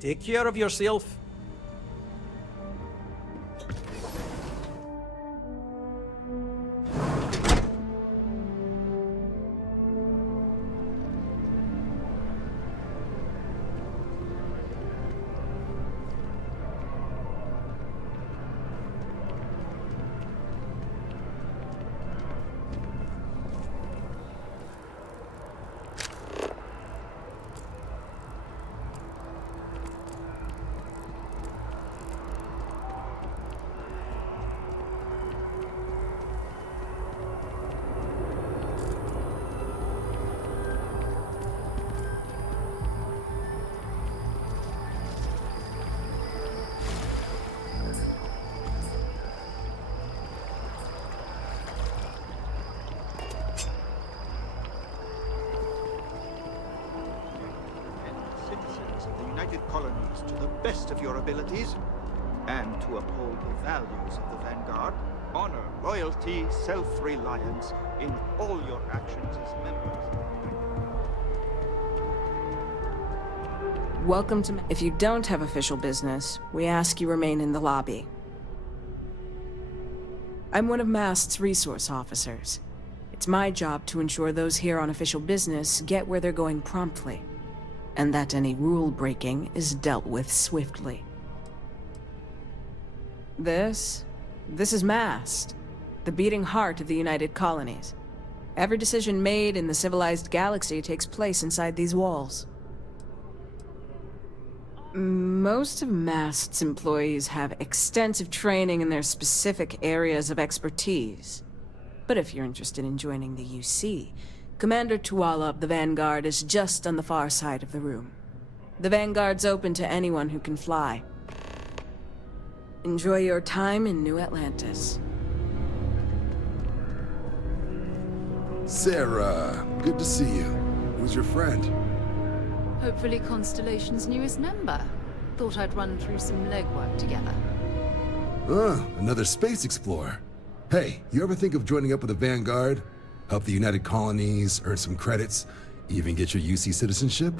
Take care of yourself. Citizens of the United Colonies to the best of your abilities, and to uphold the values of the Vanguard, honor, loyalty, self-reliance in all your actions as members. Welcome to... If you don't have official business, we ask you remain in the lobby. I'm one of MAST's resource officers. It's my job to ensure those here on official business get where they're going promptly, and that any rule breaking is dealt with swiftly. This is MAST, the beating heart of the United Colonies. Every decision made in the civilized galaxy takes place inside these walls. Most of MAST's employees have extensive training in their specific areas of expertise. But if you're interested in joining the UC, Commander Tuala of the Vanguard is just on the far side of the room. The Vanguard's open to anyone who can fly. Enjoy your time in New Atlantis. Sarah, good to see you. Who's your friend? Hopefully Constellation's newest member. Thought I'd run through some legwork together. Another space explorer. Hey, you ever think of joining up with the Vanguard? Help the United Colonies, earn some credits, even get your UC citizenship?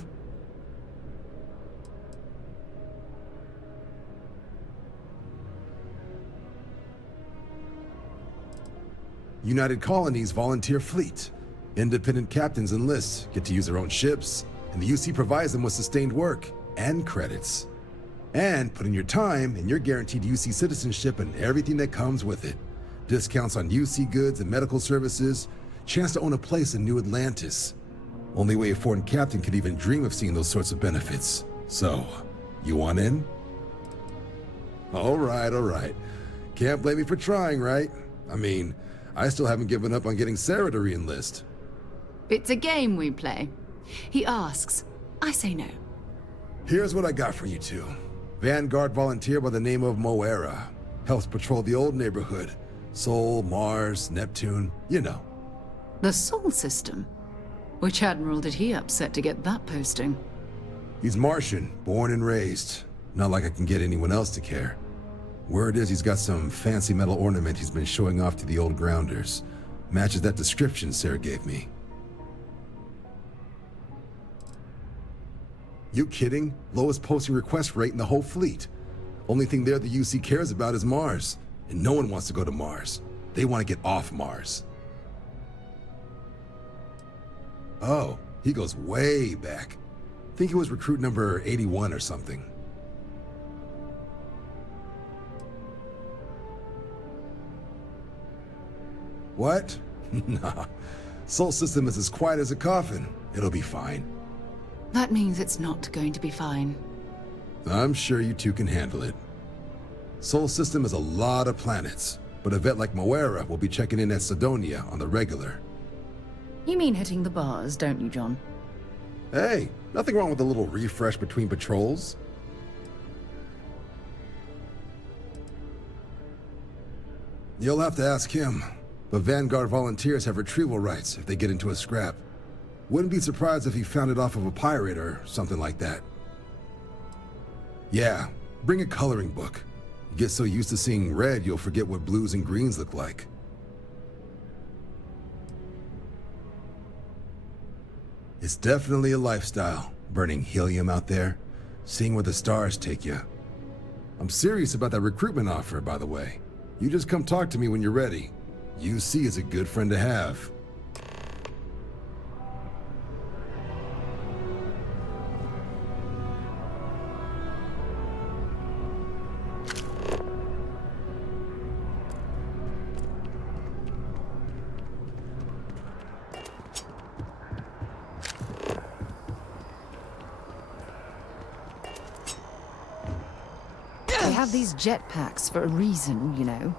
United Colonies volunteer fleet. Independent captains enlist, get to use their own ships, and the UC provides them with sustained work and credits. And put in your time, and you're guaranteed UC citizenship and everything that comes with it. Discounts on UC goods and medical services, chance to own a place in New Atlantis. Only way a foreign captain could even dream of seeing those sorts of benefits. So, you want in? All right. Can't blame me for trying, right? I mean, I still haven't given up on getting Sarah to re-enlist. It's a game we play. He asks, I say no. Here's what I got for you two. Vanguard volunteer by the name of Moera. Helps patrol the old neighborhood. Sol, Mars, Neptune, you know. The Sol system? Which admiral did he upset to get that posting? He's Martian, born and raised. Not like I can get anyone else to care. Word is he's got some fancy metal ornament he's been showing off to the old grounders. Matches that description Sarah gave me. You kidding? Lowest posting request rate in the whole fleet. Only thing there the UC cares about is Mars. And no one wants to go to Mars. They want to get off Mars. Oh, he goes way back. Think he was recruit number 81 or something. What? Nah. Sol system is as quiet as a coffin. It'll be fine. That means it's not going to be fine. I'm sure you two can handle it. Sol system is a lot of planets, but a vet like Moera will be checking in at Sidonia on the regular. You mean hitting the bars, don't you, John? Hey, nothing wrong with a little refresh between patrols. You'll have to ask him, but Vanguard volunteers have retrieval rights if they get into a scrap. Wouldn't be surprised if he found it off of a pirate or something like that. Yeah, bring a coloring book. You get so used to seeing red, you'll forget what blues and greens look like. It's definitely a lifestyle, burning helium out there, seeing where the stars take you. I'm serious about that recruitment offer, by the way. You just come talk to me when you're ready. UC is a good friend to have. They have these jetpacks for a reason, you know.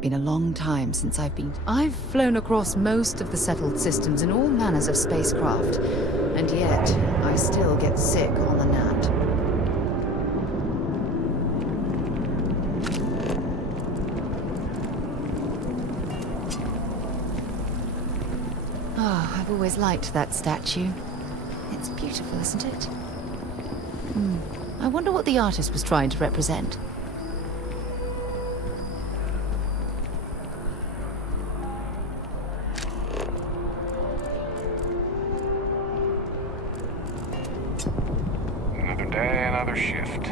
Been a long time since I've flown across most of the settled systems in all manners of spacecraft, and yet I still get sick on the gnat. Oh, I've always liked that statue. It's beautiful, isn't it? I wonder what the artist was trying to represent. Another day, another shift.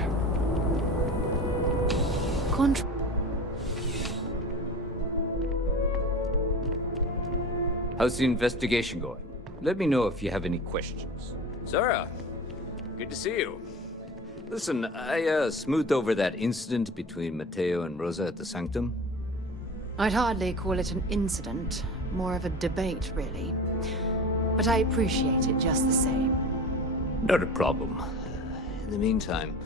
How's the investigation going? Let me know if you have any questions. Sarah, good to see you. Listen, I smoothed over that incident between Matteo and Rosa at the Sanctum. I'd hardly call it an incident, more of a debate, really. But I appreciate it just the same. Not a problem. In the meantime,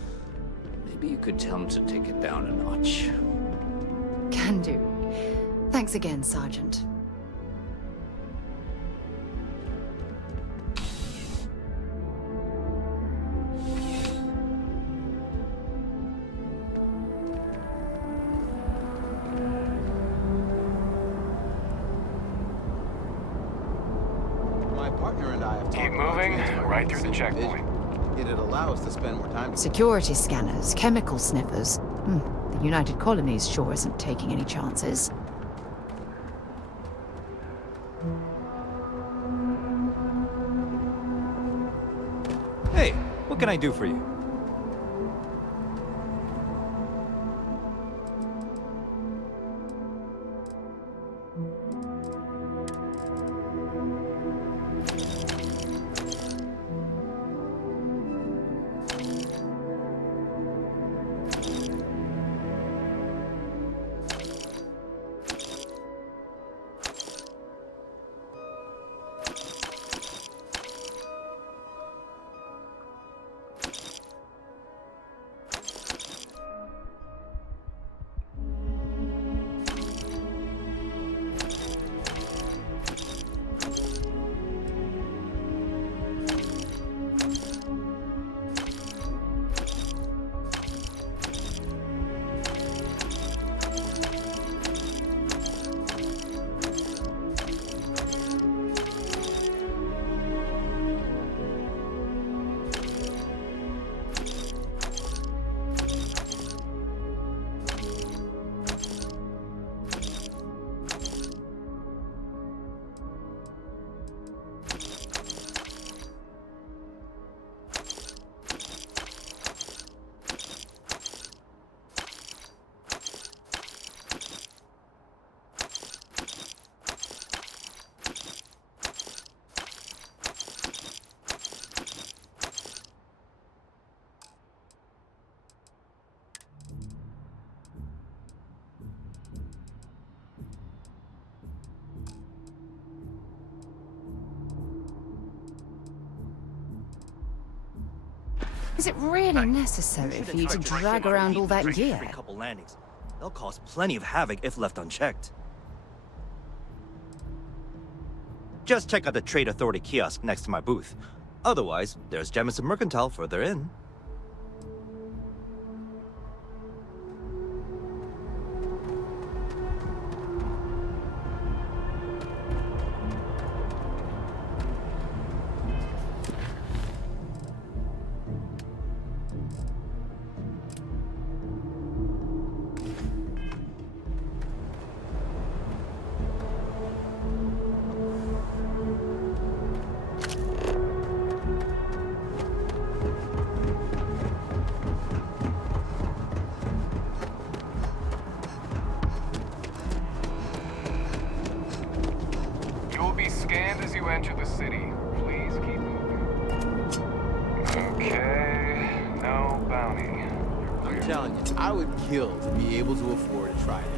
maybe you could tell him to take it down a notch. Can do. Thanks again, Sergeant. My partner and I have Keep moving, right through the checkpoint. It'd allow us to spend more time. Security scanners, chemical sniffers. The United Colonies sure isn't taking any chances. Hey, what can I do for you? Is it really necessary for you to drag around all that gear? Every couple landings. They'll cause plenty of havoc if left unchecked. Just check out the Trade Authority kiosk next to my booth. Otherwise, there's Jemison Mercantile further in. You'll be scanned as you enter the city. Please keep moving. Okay, no bounty. I'm telling you, I would kill to be able to afford a trident.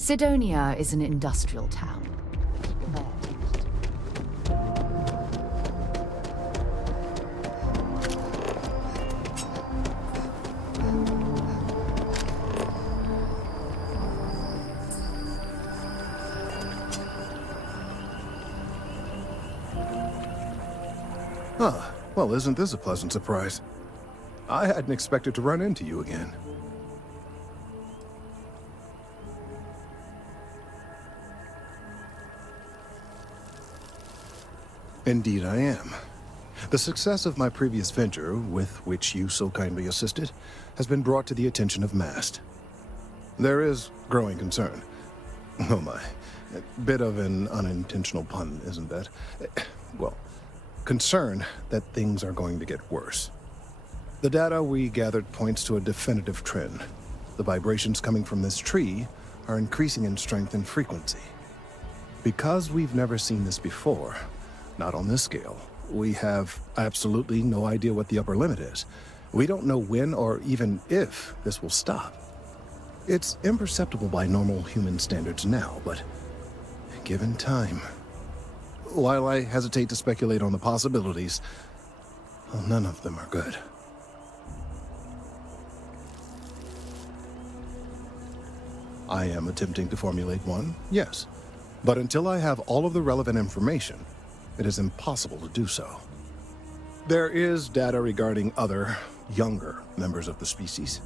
Sidonia is an industrial town. Huh. Well, isn't this a pleasant surprise? I hadn't expected to run into you again. Indeed I am. The success of my previous venture, with which you so kindly assisted, has been brought to the attention of Mast. There is growing concern. Oh my. A bit of an unintentional pun, isn't that? Well, concern that things are going to get worse. The data we gathered points to a definitive trend. The vibrations coming from this tree are increasing in strength and frequency. Because we've never seen this before, not on this scale, we have absolutely no idea what the upper limit is. We don't know when or even if this will stop. It's imperceptible by normal human standards now, but given time. While I hesitate to speculate on the possibilities, well, none of them are good. I am attempting to formulate one, yes. But until I have all of the relevant information, it is impossible to do so. There is data regarding other, younger members of the species.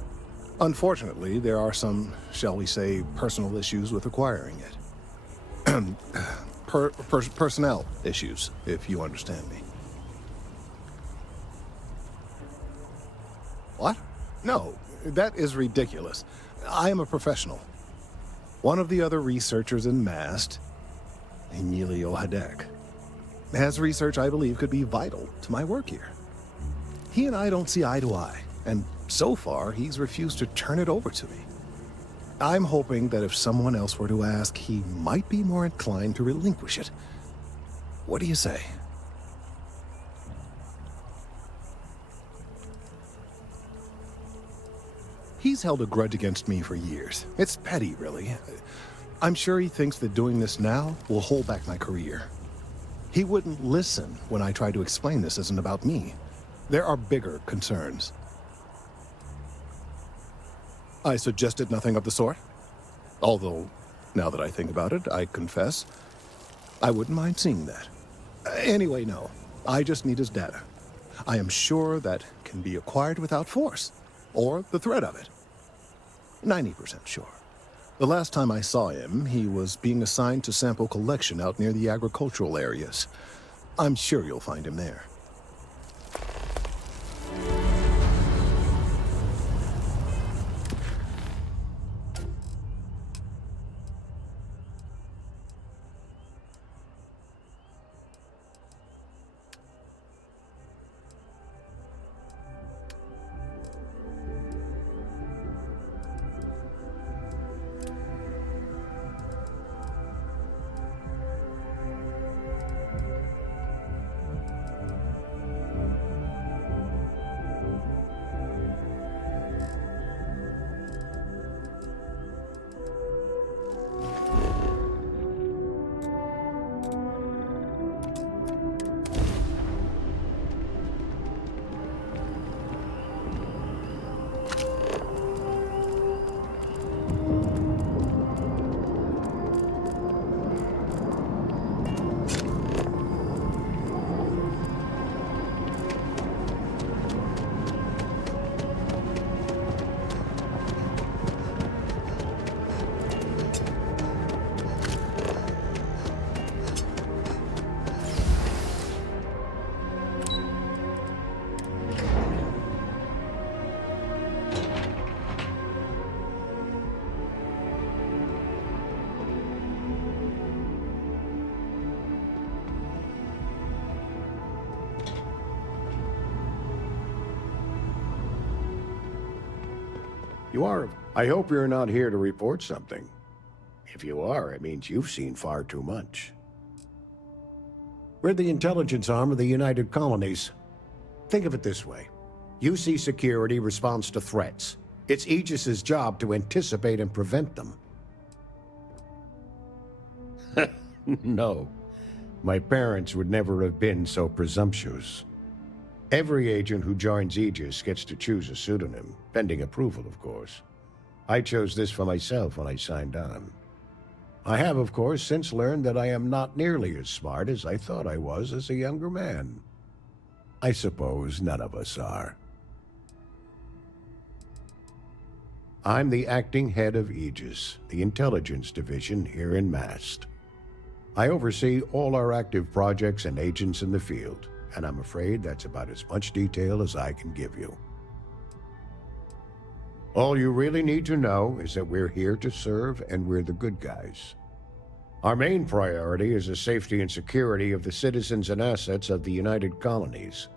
Unfortunately, there are some, shall we say, personal issues with acquiring it. Personnel issues, if you understand me. What? No, that is ridiculous. I am a professional. One of the other researchers in MAST, Emilio Hadek, has research I believe could be vital to my work here. He and I don't see eye to eye, and so far he's refused to turn it over to me. I'm hoping that if someone else were to ask, he might be more inclined to relinquish it. What do you say? He's held a grudge against me for years. It's petty, really. I'm sure he thinks that doing this now will hold back my career. He wouldn't listen when I tried to explain this isn't about me. There are bigger concerns. I suggested nothing of the sort. Although, now that I think about it, I confess, I wouldn't mind seeing that. Anyway, no. I just need his data. I am sure that can be acquired without force, or the threat of it. 90% sure. The last time I saw him, he was being assigned to sample collection out near the agricultural areas. I'm sure you'll find him there. You are. I hope you're not here to report something. If you are, it means you've seen far too much. We're the intelligence arm of the United Colonies. Think of it this way. UC Security responds to threats. It's Aegis's job to anticipate and prevent them. No. My parents would never have been so presumptuous. Every agent who joins Aegis gets to choose a pseudonym, pending approval, of course. I chose this for myself when I signed on. I have, of course, since learned that I am not nearly as smart as I thought I was as a younger man. I suppose none of us are. I'm the acting head of Aegis, the intelligence division here in Mast. I oversee all our active projects and agents in the field, and I'm afraid that's about as much detail as I can give you. All you really need to know is that we're here to serve, and we're the good guys. Our main priority is the safety and security of the citizens and assets of the United Colonies,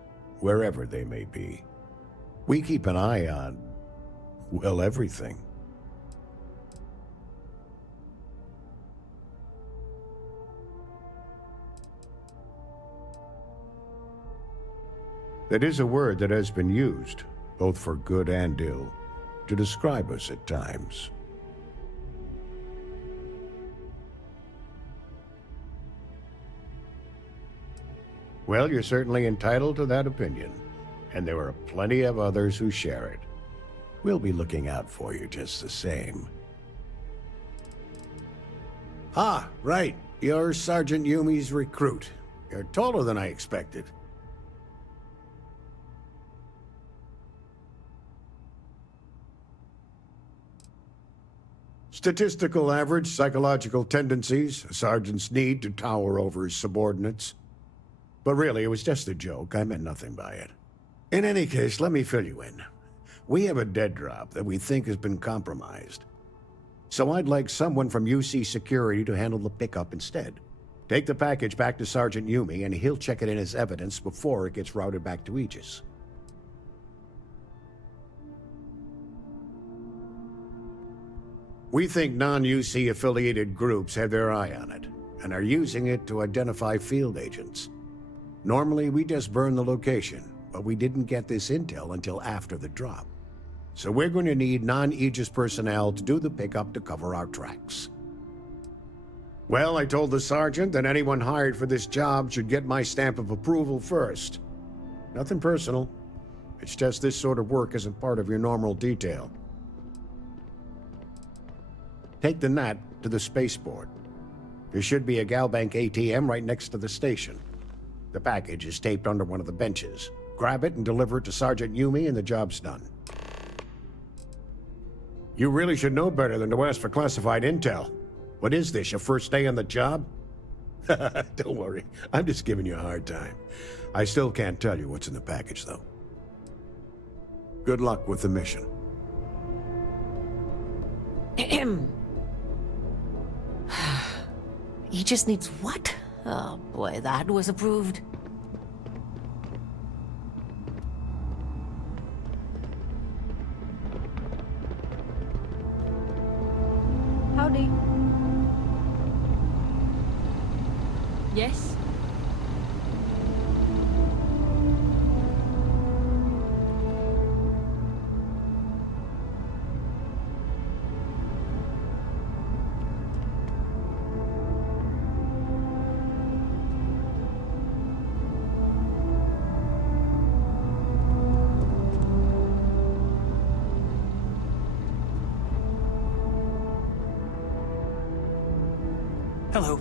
wherever they may be. We keep an eye on, well, everything. That is a word that has been used, both for good and ill, to describe us at times. Well, you're certainly entitled to that opinion, and there are plenty of others who share it. We'll be looking out for you just the same. Ah, right. You're Sergeant Yumi's recruit. You're taller than I expected. Statistical average, psychological tendencies, a sergeant's need to tower over his subordinates. But really, it was just a joke. I meant nothing by it. In any case, let me fill you in. We have a dead drop that we think has been compromised. So I'd like someone from UC Security to handle the pickup instead. Take the package back to Sergeant Yumi, and he'll check it in as evidence before it gets routed back to Aegis. We think non-UC affiliated groups have their eye on it, and are using it to identify field agents. Normally, we just burn the location, but we didn't get this intel until after the drop. So we're going to need non-Aegis personnel to do the pickup to cover our tracks. Well, I told the sergeant that anyone hired for this job should get my stamp of approval first. Nothing personal. It's just this sort of work isn't part of your normal detail. Take the NAT to the spaceport. There should be a Galbank ATM right next to the station. The package is taped under one of the benches. Grab it and deliver it to Sergeant Yumi and the job's done. You really should know better than to ask for classified intel. What is this, your first day on the job? Don't worry, I'm just giving you a hard time. I still can't tell you what's in the package, though. Good luck with the mission. He just needs what? Oh boy, that was approved. Howdy. Yes? Hello.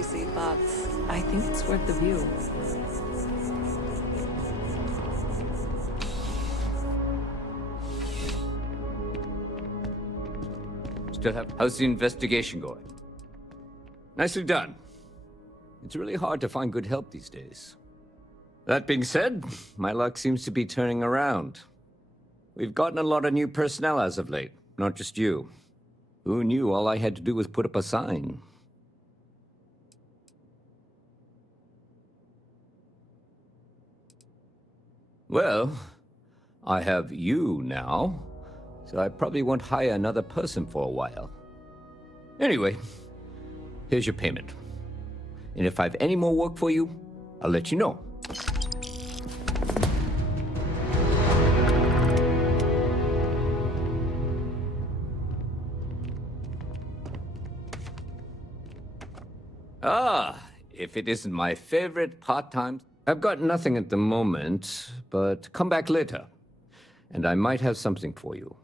pricey, but I think it's worth the view. How's the investigation going? Nicely done. It's really hard to find good help these days. That being said, my luck seems to be turning around. We've gotten a lot of new personnel as of late, not just you. Who knew all I had to do was put up a sign? Well, I have you now, so I probably won't hire another person for a while. Anyway, here's your payment. And if I have any more work for you, I'll let you know. Ah, if it isn't my favorite part-time... I've got nothing at the moment, but come back later, and I might have something for you.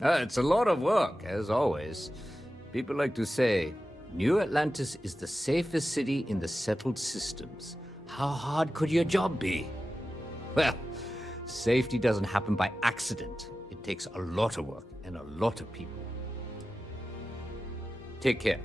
It's a lot of work, as always. People like to say, New Atlantis is the safest city in the settled systems. How hard could your job be? Well, safety doesn't happen by accident. It takes a lot of work and a lot of people. Take care.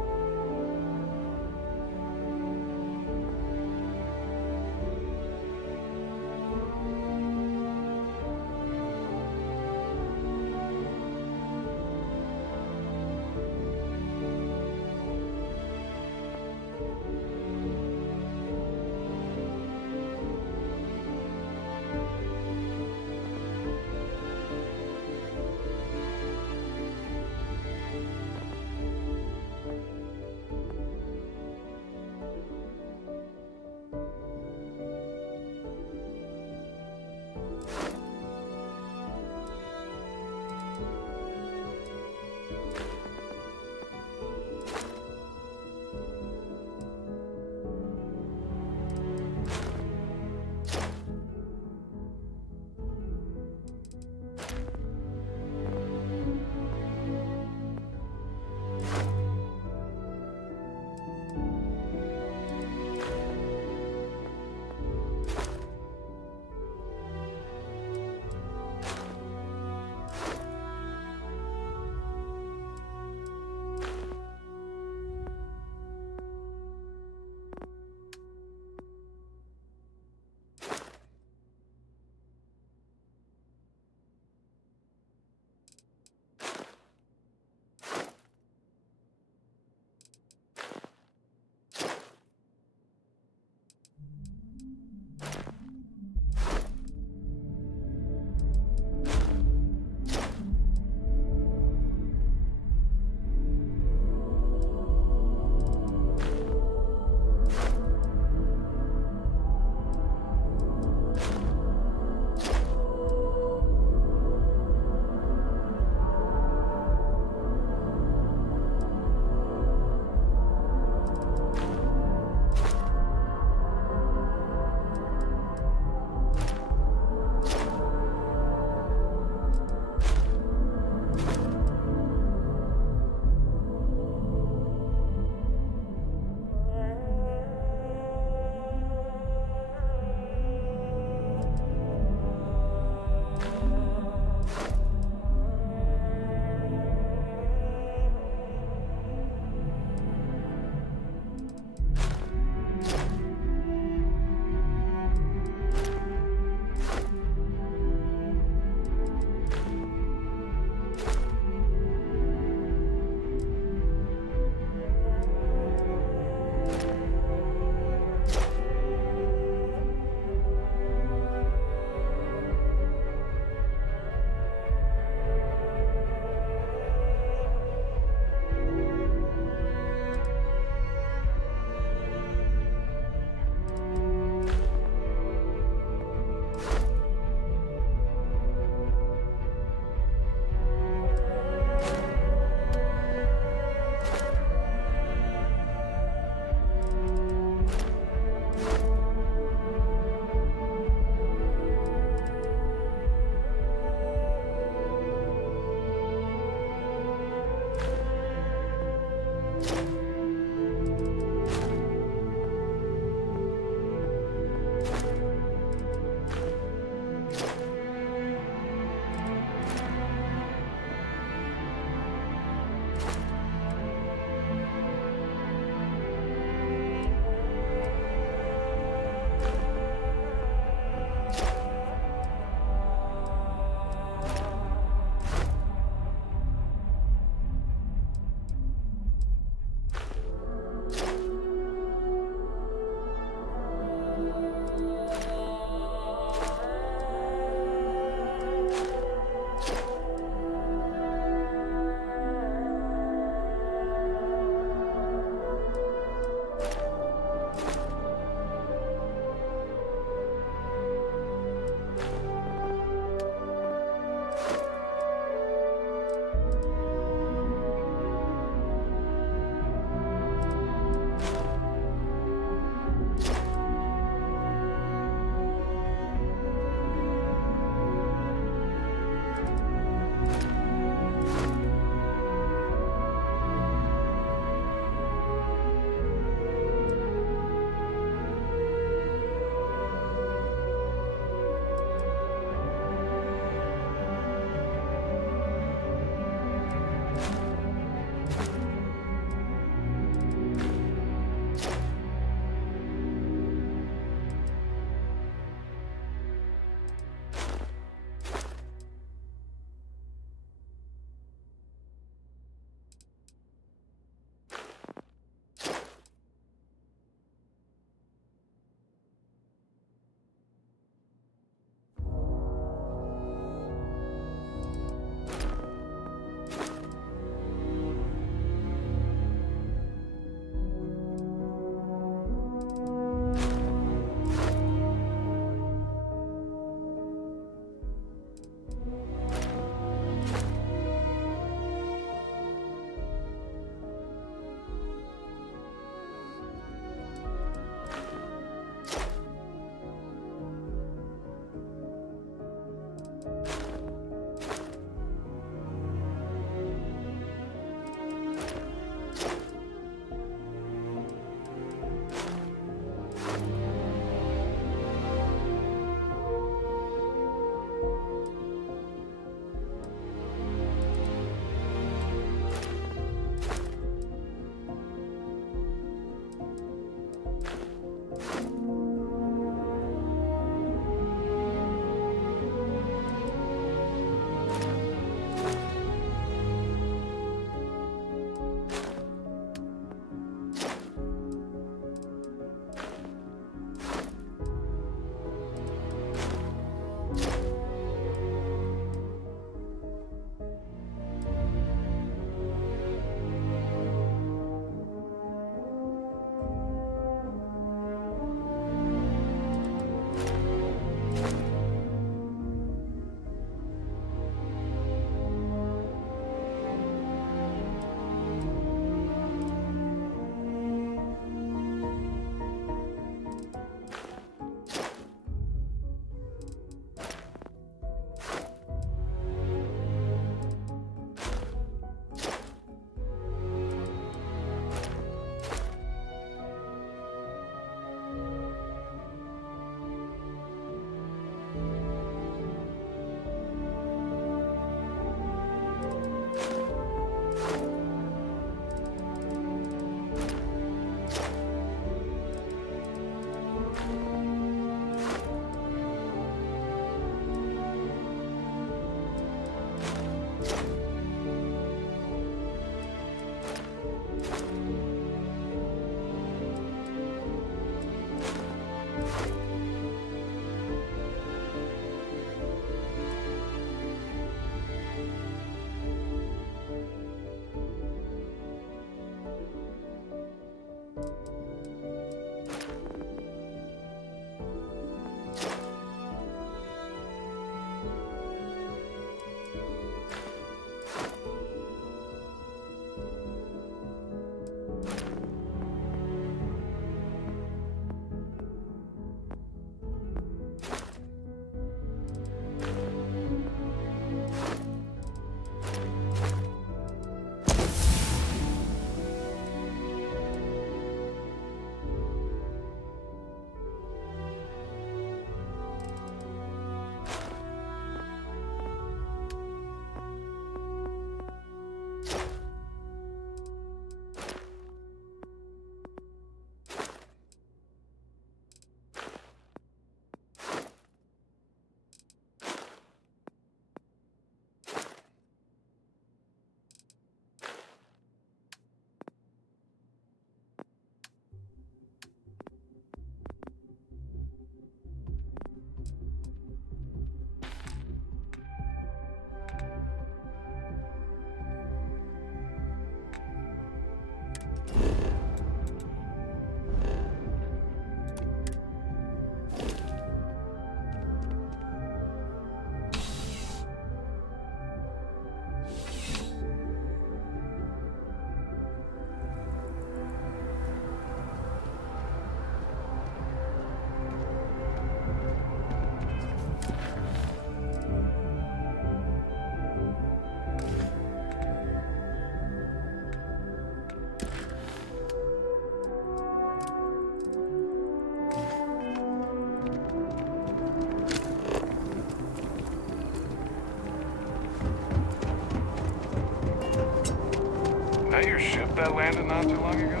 That your ship that landed not too long ago?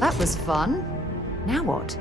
That was fun. Now what?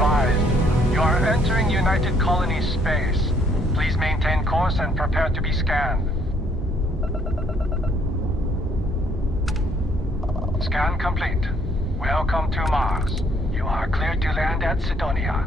advised. You are entering United Colony space. Please maintain course and prepare to be scanned. Scan complete. Welcome to Mars. You are cleared to land at Sidonia.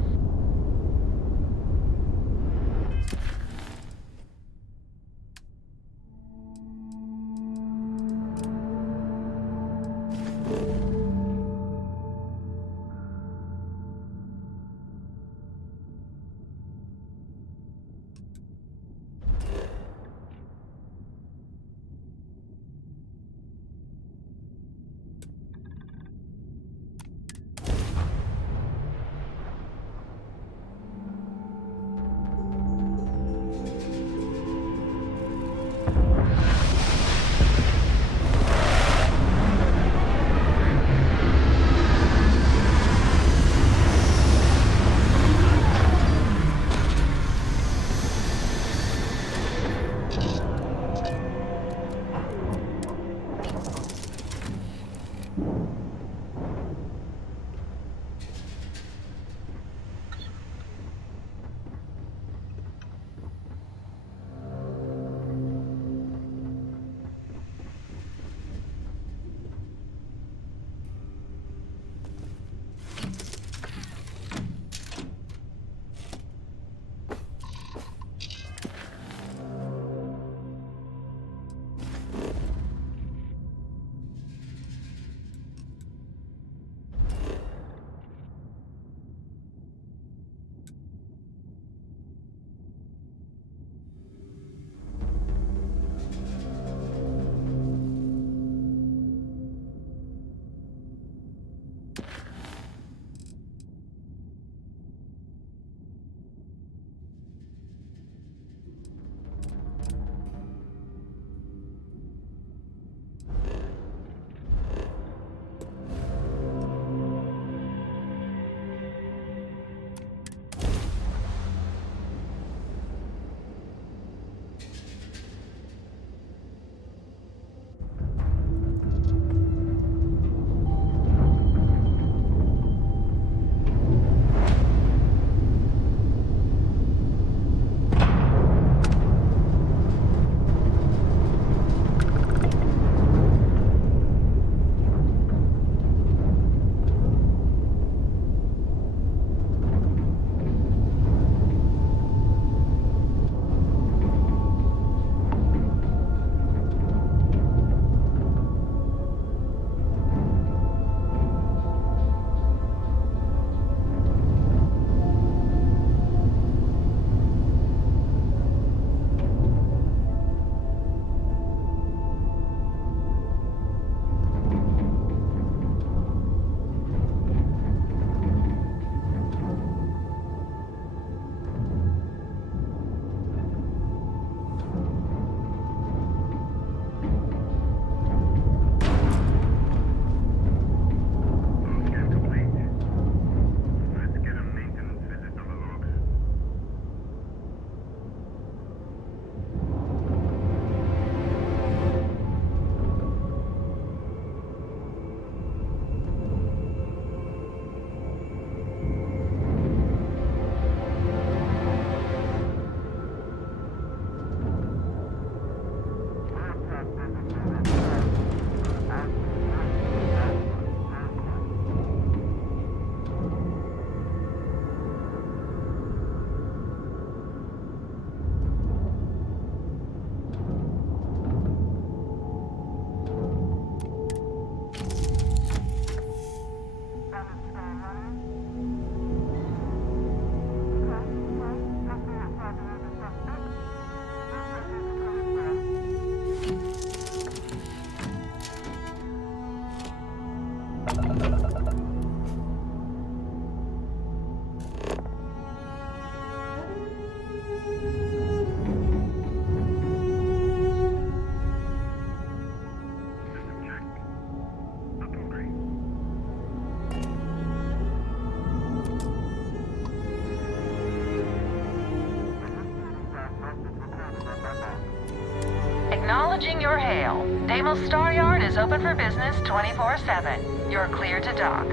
Acknowledging your hail. Deimos Star Yard is open for business 24/7. You're clear to dock.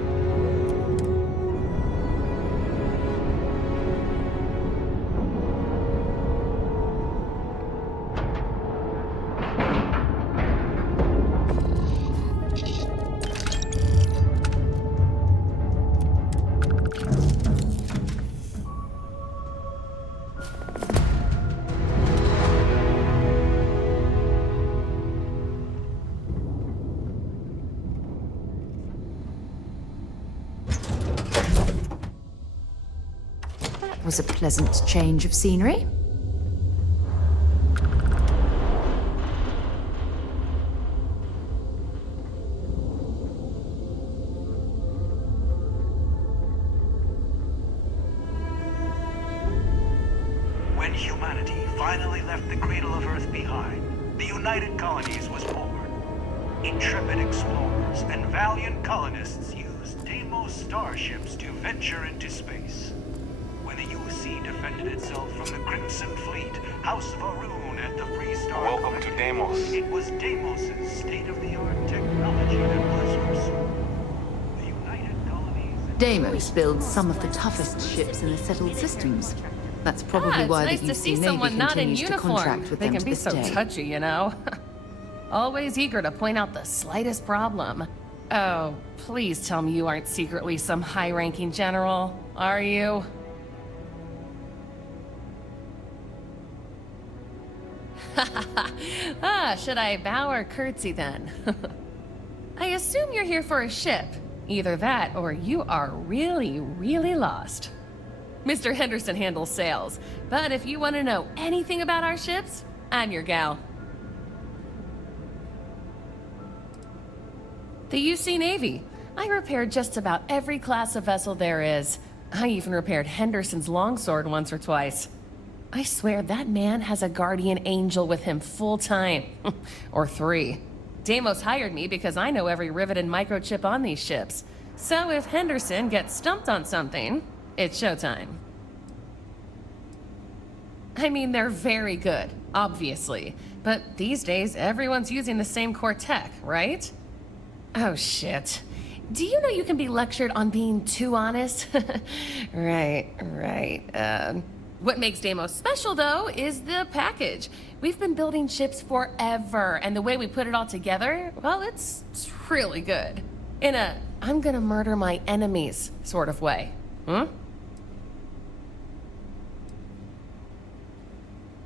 was a pleasant change of scenery. When humanity finally left the cradle of Earth behind, the United Colonies was born. Intrepid explorers and valiant colonists used Deimos starships to venture into space. When the UC defended itself from the Crimson Fleet, House of Arun at the Free Star Welcome to Deimos. It was Deimos' state-of-the-art technology that was your sword. The United Colonies... Deimos builds some of the toughest ships in the settled systems. That's probably why it's the nice to see UC Navy someone not in continues to contract uniform. with They them can to be this so day. touchy, you know? Always eager to point out the slightest problem. Oh, please tell me you aren't secretly some high-ranking general, are you? Should I bow or curtsy then? I assume you're here for a ship. Either that, or you are really, really lost. Mr. Henderson handles sales, but if you want to know anything about our ships, I'm your gal. The UC Navy. I repaired just about every class of vessel there is. I even repaired Henderson's longsword once or twice. I swear that man has a guardian angel with him full time. Or 3. Deimos hired me because I know every rivet and microchip on these ships. So if Henderson gets stumped on something, it's showtime. I mean, they're very good, obviously. But these days, everyone's using the same core tech, right? Oh, shit. Do you know you can be lectured on being too honest? Right. What makes Deimos special, though, is the package. We've been building ships forever, and the way we put it all together, well, it's really good. In a, I'm gonna murder my enemies sort of way. Hmm?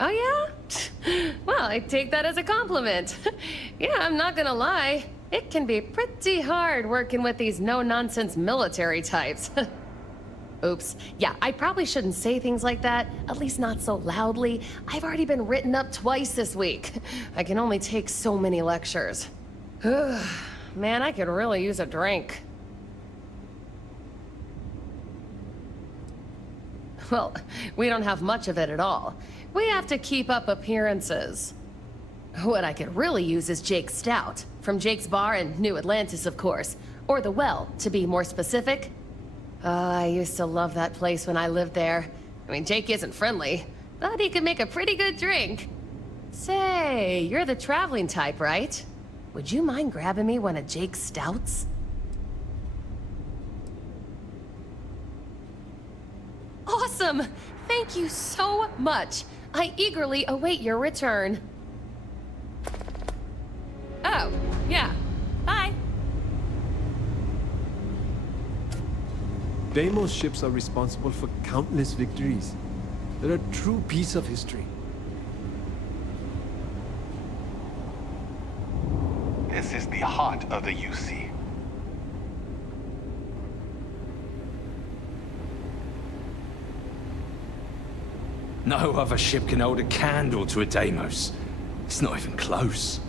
Oh, yeah? Well, I take that as a compliment. Yeah, I'm not gonna lie. It can be pretty hard working with these no-nonsense military types. Oops. Yeah, I probably shouldn't say things like that, at least not so loudly. I've already been written up twice this week. I can only take so many lectures. Man, I could really use a drink. Well, we don't have much of it at all. We have to keep up appearances. What I could really use is Jake's Stout, from Jake's Bar in New Atlantis, of course. Or The Well, to be more specific. I used to love that place when I lived there. I mean, Jake isn't friendly, but he could make a pretty good drink. Say, you're the traveling type, right? Would you mind grabbing me one of Jake's Stouts? Awesome! Thank you so much. I eagerly await your return. Oh, yeah. Bye. Deimos ships are responsible for countless victories. They're a true piece of history. This is the heart of the UC. No other ship can hold a candle to a Deimos. It's not even close.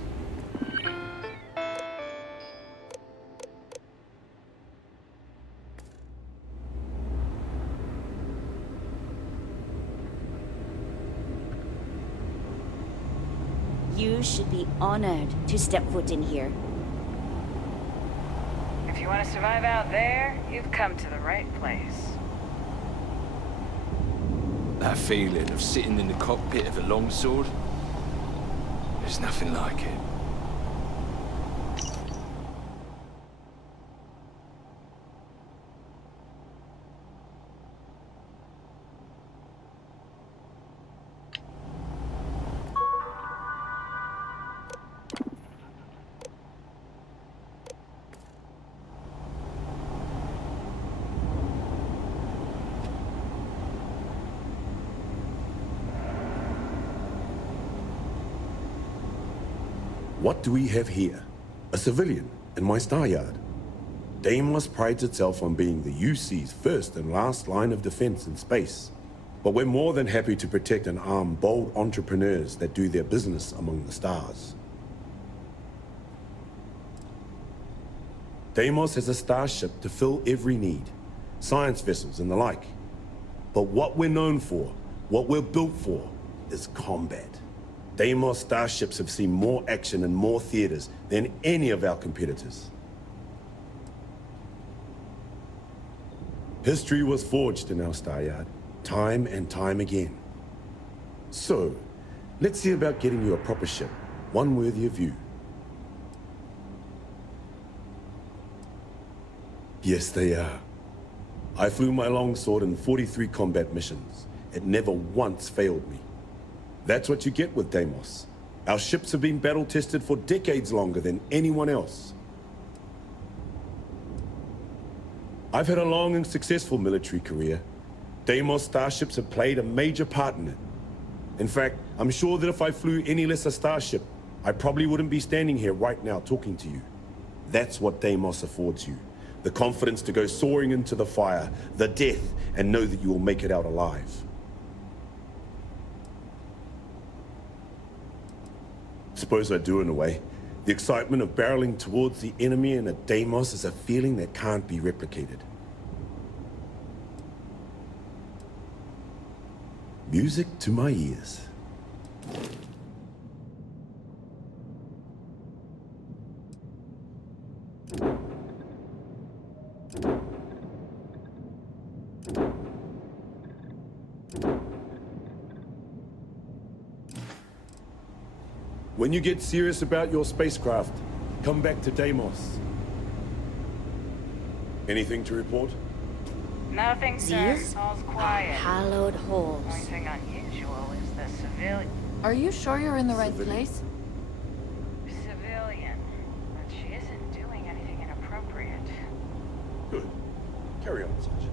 You should be honored to step foot in here. If you want to survive out there, you've come to the right place. That feeling of sitting in the cockpit of a longsword, there's nothing like it. What do we have here? A civilian in my star yard. Deimos prides itself on being the UC's first and last line of defense in space. But we're more than happy to protect and arm bold entrepreneurs that do their business among the stars. Deimos has a starship to fill every need, science vessels and the like. But what we're known for, what we're built for, is combat. Deimos starships have seen more action and more theaters than any of our competitors. History was forged in our star yard, time and time again. So, let's see about getting you a proper ship, one worthy of you. Yes, they are. I flew my longsword in 43 combat missions. It never once failed me. That's what you get with Deimos. Our ships have been battle-tested for decades longer than anyone else. I've had a long and successful military career. Deimos starships have played a major part in it. In fact, I'm sure that if I flew any lesser starship, I probably wouldn't be standing here right now talking to you. That's what Deimos affords you. The confidence to go soaring into the fire, the death, and know that you will make it out alive. Suppose I do in a way. The excitement of barreling towards the enemy in a Deimos is a feeling that can't be replicated. Music to my ears. When you get serious about your spacecraft, come back to Deimos. Anything to report? Nothing, sir. These All's are quiet. hallowed halls. Only thing unusual is the civilian. Are you sure you're in the right place? Civilian. But she isn't doing anything inappropriate. Good. Carry on, Sergeant.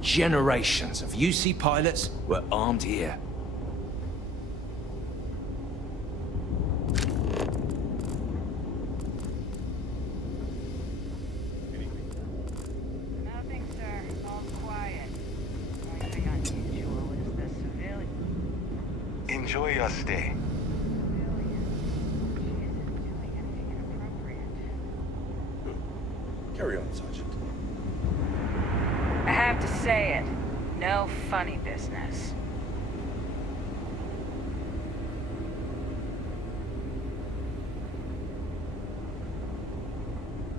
Generations of UC pilots were armed here. Nothing, sir. All's quiet. Only thing unusual is the civilian. Enjoy your stay. Carry on, Sergeant. I have to say it. No funny business.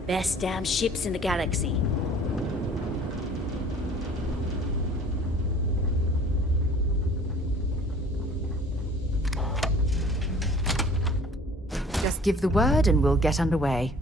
Best damn ships in the galaxy. Just give the word and we'll get underway.